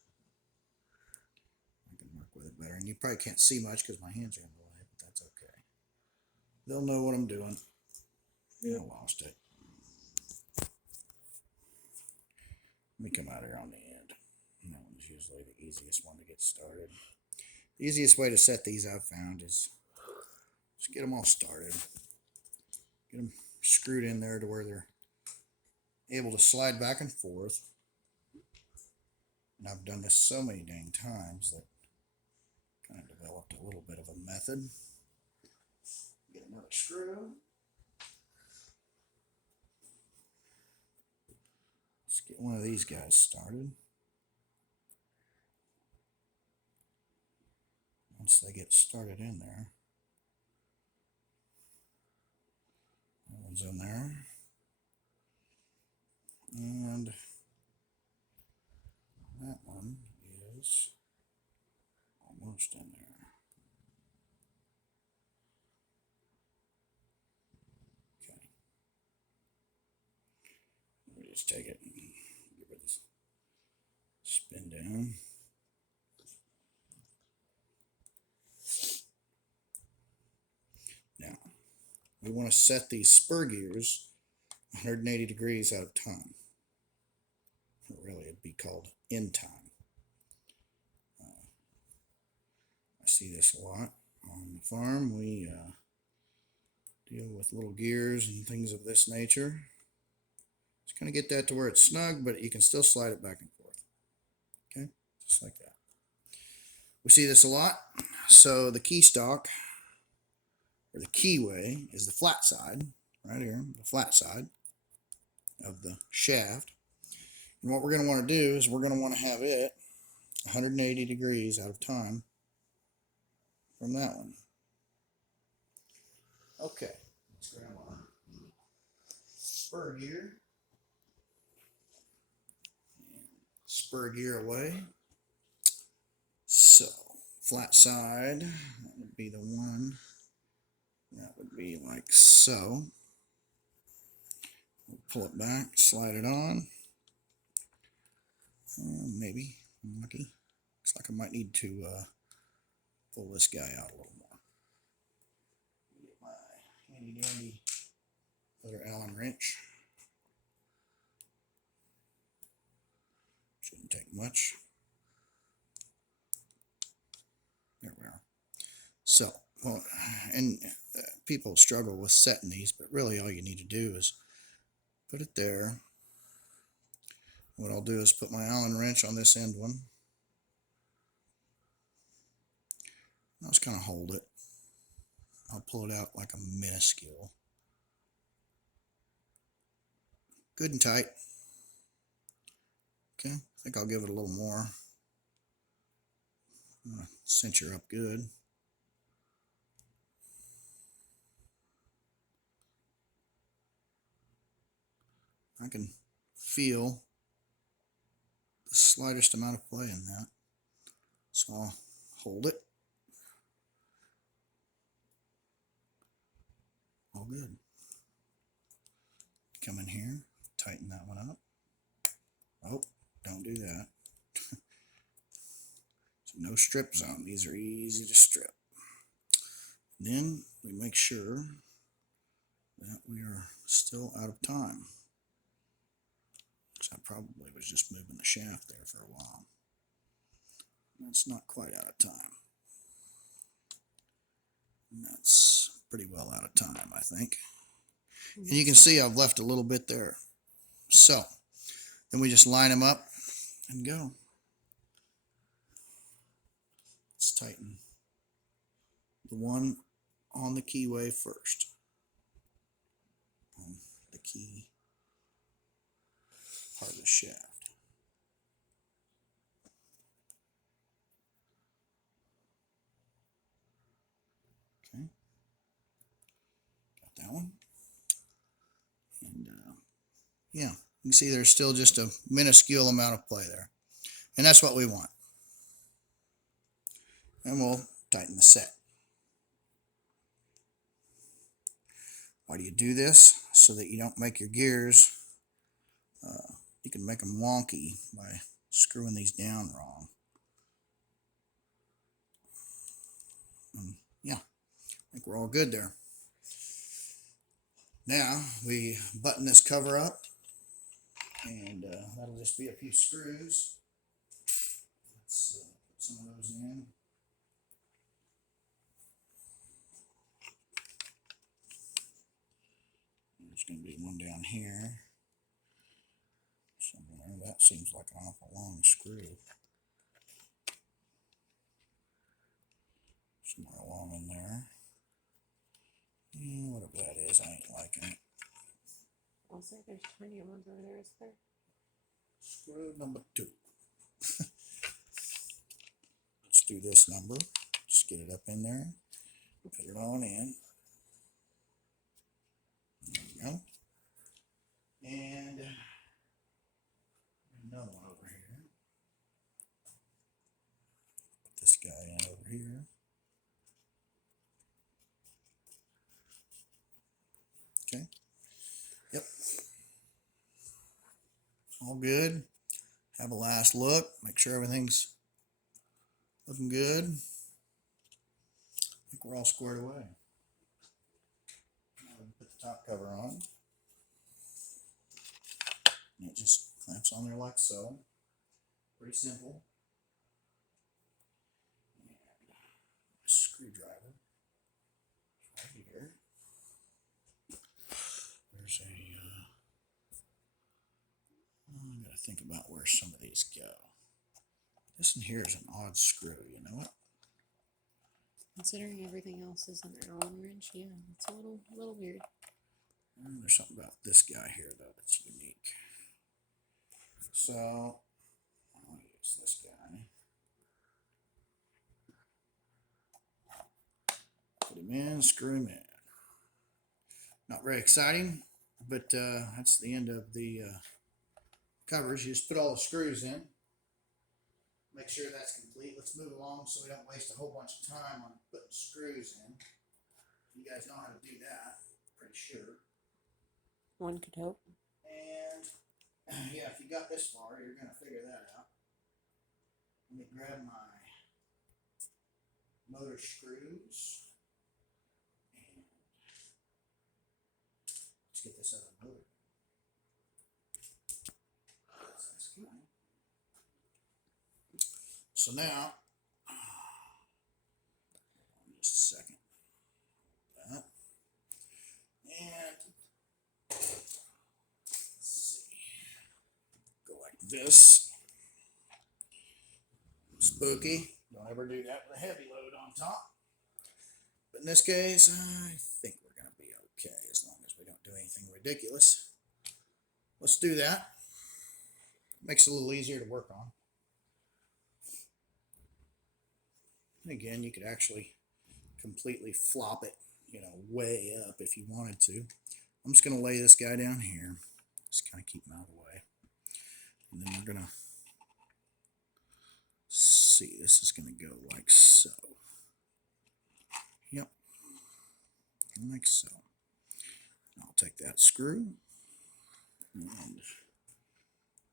I can work with it better. And you probably can't see much because my hands are in the way, but that's okay. They'll know what I'm doing. Yeah, I lost it. Let me come out here on the end. That one's usually the easiest one to get started. The easiest way to set these I've found is just get them all started. Get them screwed in there to where they're able to slide back and forth. And I've done this so many dang times that kind of developed a little bit of a method. Get another screw. Let's get one of these guys started. Once they get started in there, that one's in there, and that one is almost in there. Okay. Let me just take it and give it this spin down. Now, we want to set these spur gears 180 degrees out of time. Really, it'd be called in time. I see this a lot on the farm. We deal with little gears and things of this nature. Just kind of get that to where it's snug, but you can still slide it back and forth. Okay, just like that. We see this a lot. So the key stock, or the keyway, is the flat side, right here, the flat side of the shaft. And what we're going to want to do is we're going to want to have it 180 degrees out of time from that one. Okay, let's grab our spur gear. Spur gear away. So, flat side, that would be the one. That would be like so. We'll pull it back, slide it on. Maybe, I'm lucky. Looks like I might need to pull this guy out a little more. Get my handy dandy other Allen wrench. Shouldn't take much. There we are. So, well, and people struggle with setting these, but really all you need to do is put it there. What I'll do is put my Allen wrench on this end one. I'll just kind of hold it. I'll pull it out like a minuscule. Good and tight. Okay, I think I'll give it a little more. Cinch her up good. I can feel the slightest amount of play in that. So I'll hold it. All good. Come in here, tighten that one up. Oh, don't do that. So no strip zone. These are easy to strip. Then we make sure that we are still out of time. Because I probably was just moving the shaft there for a while. That's not quite out of time. And that's pretty well out of time, I think. And you can see I've left a little bit there. So then we just line them up and go. Let's tighten the one on the keyway first. On the key part of the shaft. Okay. Got that one. And yeah, you can see there's still just a minuscule amount of play there. And that's what we want. And we'll tighten the set. Why do you do this? So that you don't make your gears, you can make them wonky by screwing these down wrong. And yeah, I think we're all good there. Now we button this cover up, and that'll just be a few screws. Let's put some of those in. There's going to be one down here somewhere. That seems like an awful long screw. Somewhere along in there. Yeah, whatever that is, I ain't liking it. I'll say there's tiny ones over there, is there? Screw number 2. Let's do this number. Just get it up in there. Put it on in. There we go. And another one over here. Put this guy in over here. Okay. Yep. All good. Have a last look. Make sure everything's looking good. I think we're all squared away. Now we put the top cover on. And it just clamps on there like so. Pretty simple. And a screwdriver right here. There's a I gotta think about where some of these go. This in here is an odd screw, you know what? Considering everything else is an Allen wrench, yeah, it's a little weird. There's something about this guy here though that's unique. So I'll use this guy. Put him in, screw him in. Not very exciting, but that's the end of the covers. You just put all the screws in. Make sure that's complete. Let's move along so we don't waste a whole bunch of time on putting screws in. You guys know how to do that, pretty sure. One could hope. And yeah, if you got this far, you're going to figure that out. Let me grab my motor screws. And let's get this out of the motor. That's good. So now, just a second. That. And let's see. Go like this. Spooky. Don't ever do that with a heavy load on top. But in this case, I think we're going to be okay as long as we don't do anything ridiculous. Let's do that. Makes it a little easier to work on. And again, you could actually completely flop it, you know, way up if you wanted to. I'm just going to lay this guy down here. Just kind of keep them out of the way. And then we're going to see, this is going to go like so. Yep, like so. I'll take that screw and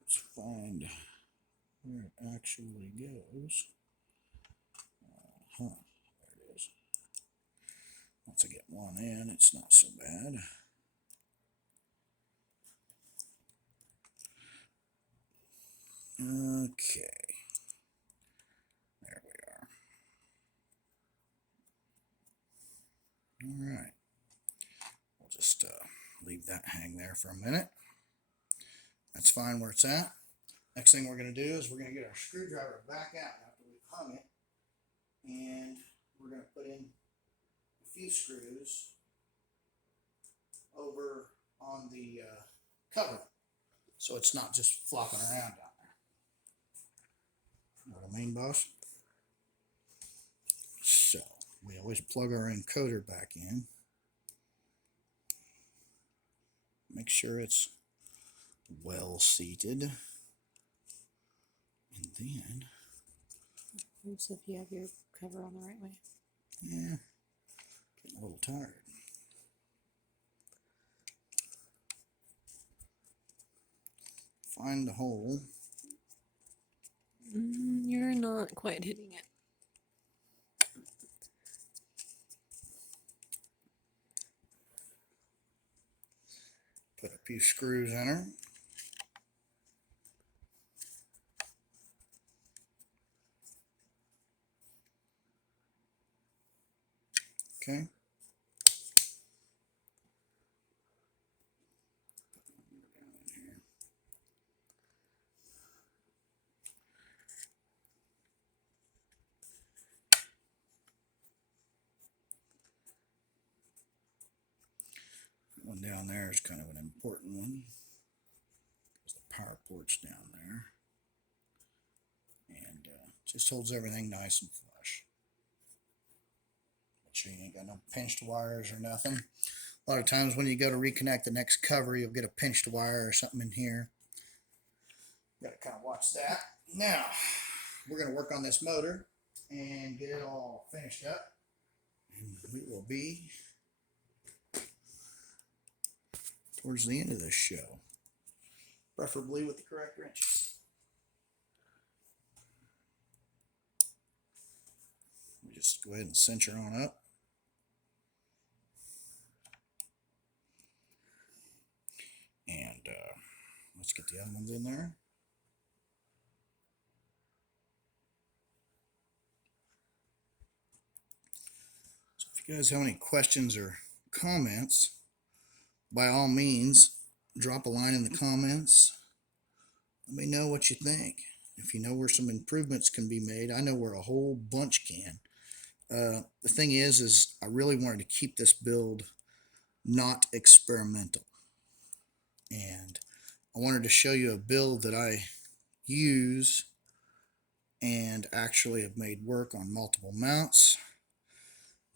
let's find where it actually goes. There it is. Once I get one in, it's not so bad. Okay. There we are. All right. We'll just leave that hang there for a minute. That's fine where it's at. Next thing we're going to do is we're going to get our screwdriver back out after we've hung it. And we're going to put in a few screws over on the cover, so it's not just flopping around down there. You know what I mean, boss? So we always plug our encoder back in. Make sure it's well seated. And then, so if you have your cover on the right way. yeah, getting a little tired. Find the hole. You're not quite hitting it. Put a few screws in her. Okay. One down there is kind of an important one. There's the power port's down there. And just holds everything nice and flush. Make sure you ain't got no pinched wires or nothing. A lot of times when you go to reconnect the next cover, you'll get a pinched wire or something in here. Got to kind of watch that. Now, we're going to work on this motor and get it all finished up. And we will be towards the end of this show, preferably with the correct wrenches. We just go ahead and cinch her on up. And let's get the other ones in there. So if you guys have any questions or comments, by all means, drop a line in the comments. Let me know what you think. If you know where some improvements can be made, I know where a whole bunch can. The thing is I really wanted to keep this build not experimental. And I wanted to show you a build that I use and actually have made work on multiple mounts.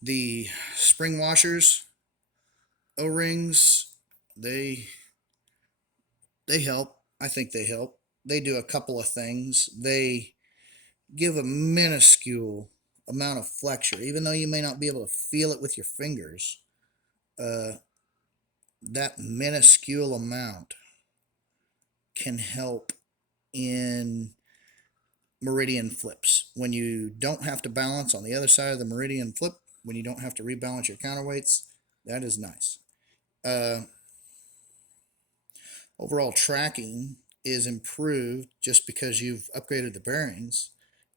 The spring washers, O-rings, they help. I think they help. They do a couple of things. They give a minuscule amount of flexure, even though you may not be able to feel it with your fingers. That minuscule amount can help in meridian flips. When you don't have to balance on the other side of the meridian flip, when you don't have to rebalance your counterweights, that is nice. Overall tracking is improved just because you've upgraded the bearings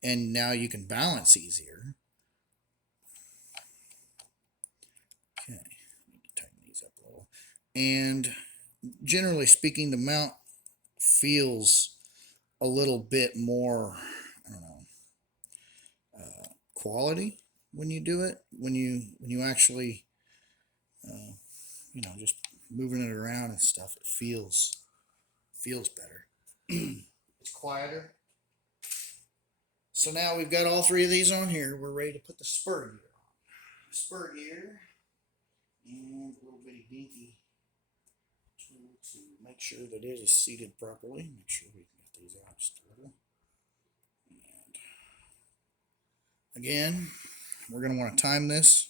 and now you can balance easier. Okay, need to tighten these up a little. And generally speaking, the mount feels a little bit more, I don't know, quality when you do it. When you actually, you know, just moving it around and stuff, it feels better. It's quieter. So now we've got all three of these on here. We're ready to put the spur gear on. Spur gear and a little bitty dinky to make sure that it is seated properly. Make sure we get these out just a little. And again, we're going to want to time this.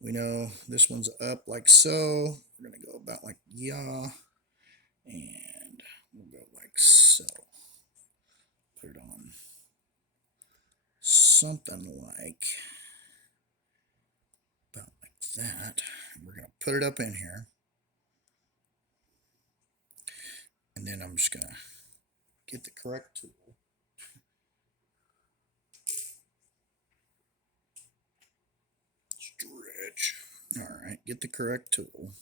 We know this one's up like so. We're going to go about like yeah. And we'll go like so. Put it on something like about like that. And we're going to put it up in here. And then I'm just going to get the correct tool. Stretch. All right, get the correct tool.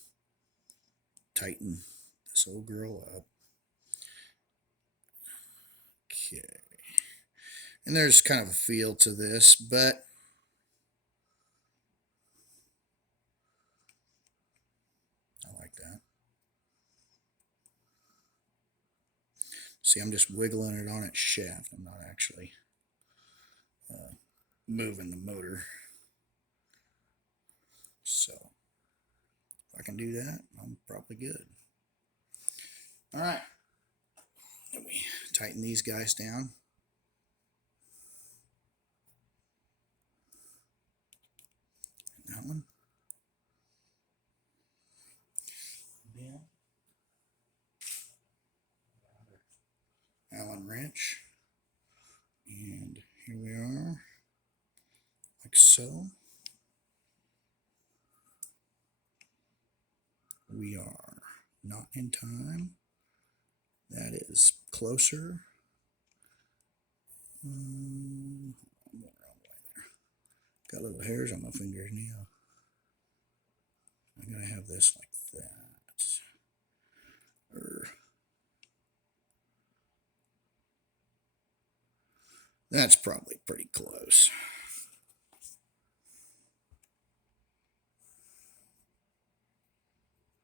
Tighten this old girl up. Okay. And there's kind of a feel to this, but I like that. See, I'm just wiggling it on its shaft. I'm not actually moving the motor. So if I can do that, I'm probably good. All right. Let me tighten these guys down. And that one. Yeah. Allen wrench. And here we are. Like so. We are not in time. That is closer. I'm going the wrong way there. Got little hairs on my fingers now. I'm going to have this like that. That's probably pretty close.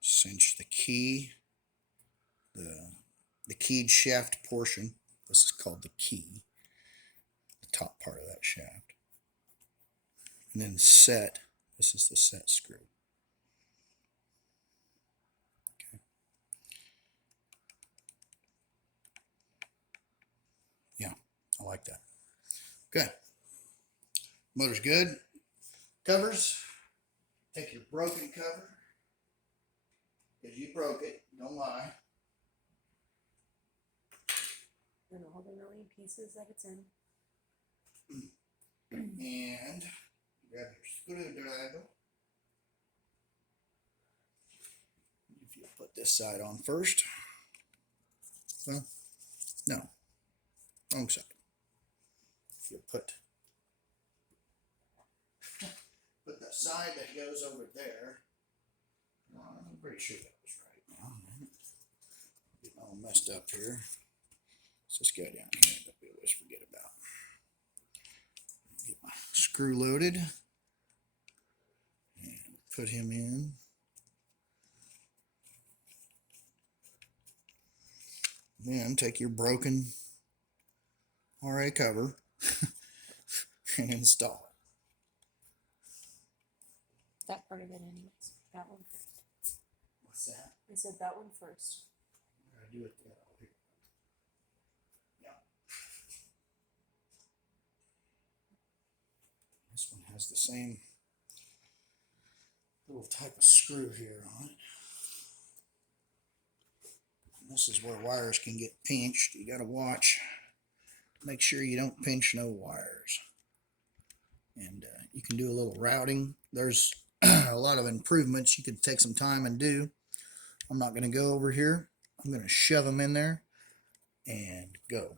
Cinch the key, the keyed shaft portion. This is called the key, the top part of that shaft. And then set, this is the set screw. Okay. Yeah, I like that. Okay. Motor's good. Covers. Take your broken cover. Because you broke it, don't lie. And all the million pieces that it's in. And grab your screwdriver. If you put this side on first. Well, no. Wrong side. If you put the side that goes over there. Well, I'm pretty sure that was right now. Getting all messed up here. Let's just go down here that we always forget about. Get my screw loaded and put him in. Then take your broken RA cover and install it. That part of it anyways. That one first. What's that? I said that one first. I do it that way. Yeah. This one has the same little type of screw here on it. And this is where wires can get pinched. You got to watch. Make sure you don't pinch no wires. And you can do a little routing. There's a lot of improvements you could take some time and do. I'm not going to go over here. I'm going to shove them in there and go.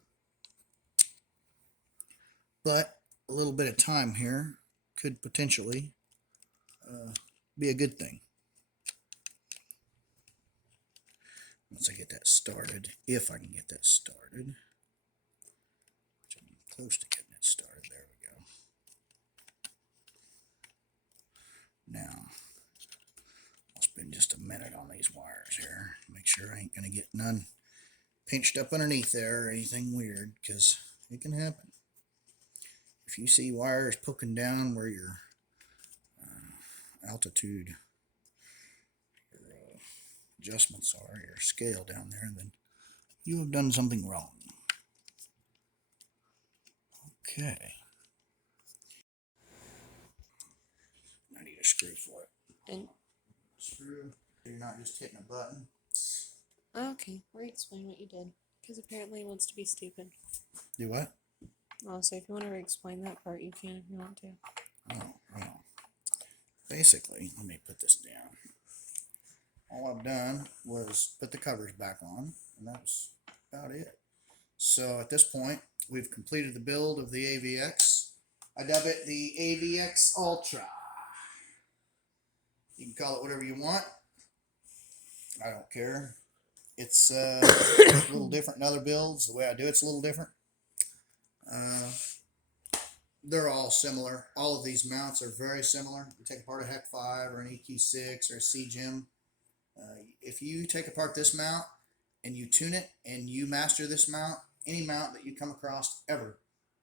But a little bit of time here could potentially be a good thing. Once I get that started, if I can get that started, which I'm close to getting it started. There we go. Now, I'll spend just a minute on these wires here. Make sure I ain't going to get none pinched up underneath there or anything weird, because it can happen. If you see wires poking down where your altitude, your adjustments are, your scale down there, then you have done something wrong. Okay. I need a screw for it. And Screw. You're not just hitting a button. okay, re-explain what you did, because apparently he wants to be stupid. Do what? Oh, so if you want to re-explain that part, you can if you want to. Oh, well. Basically, let me put this down. All I've done was put the covers back on, and that was about it. So at this point, we've completed the build of the AVX. I dub it the AVX Ultra. You can call it whatever you want. I don't care. It's a little different than other builds. The way I do it's a little different. They're all similar. All of these mounts are very similar. You take apart a HEC 5 or an EQ6 or a C-Gem. If you take apart this mount and you tune it and you master this mount, any mount that you come across ever,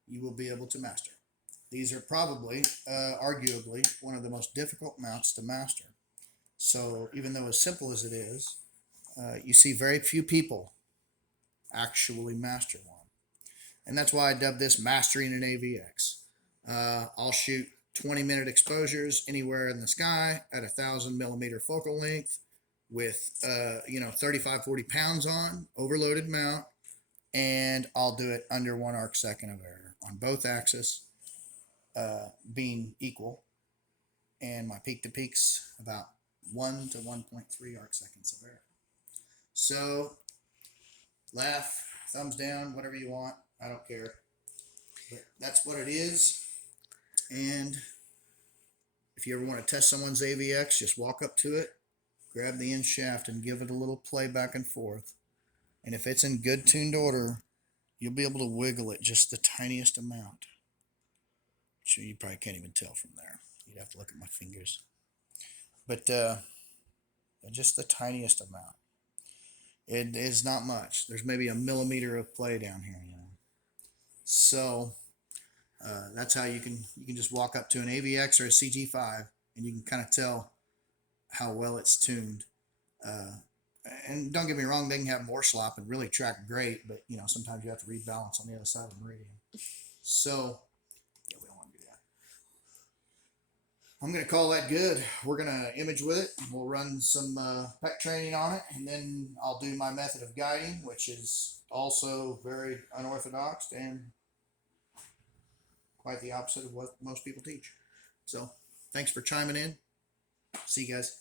you will be able to master. These are probably, arguably, one of the most difficult mounts to master. So even though as simple as it is, you see very few people actually master one. And that's why I dubbed this Mastering an AVX. I'll shoot 20-minute exposures anywhere in the sky at 1,000 millimeter focal length with 35, 40 pounds on, overloaded mount, and I'll do it under 1 arc second of error on both axes being equal, and my peak to peaks about 1 to 1.3 arc seconds of error. So laugh, thumbs down, whatever you want, I don't care, but that's what it is. And if you ever want to test someone's AVX, just walk up to it, grab the end shaft, and give it a little play back and forth. And if it's in good tuned order, you'll be able to wiggle it just the tiniest amount. So you probably can't even tell from there. You'd have to look at my fingers. But just the tiniest amount. It is not much. There's maybe a millimeter of play down here, So that's how you can just walk up to an AVX or a CG5 and you can kind of tell how well it's tuned. And don't get me wrong, they can have more slop and really track great, but sometimes you have to rebalance on the other side of the meridian. So yeah, we don't want to do that. I'm going to call that good. We're going to image with it. We'll run some pec training on it, and then I'll do my method of guiding, which is also very unorthodox and quite the opposite of what most people teach. So thanks for chiming in. See you guys.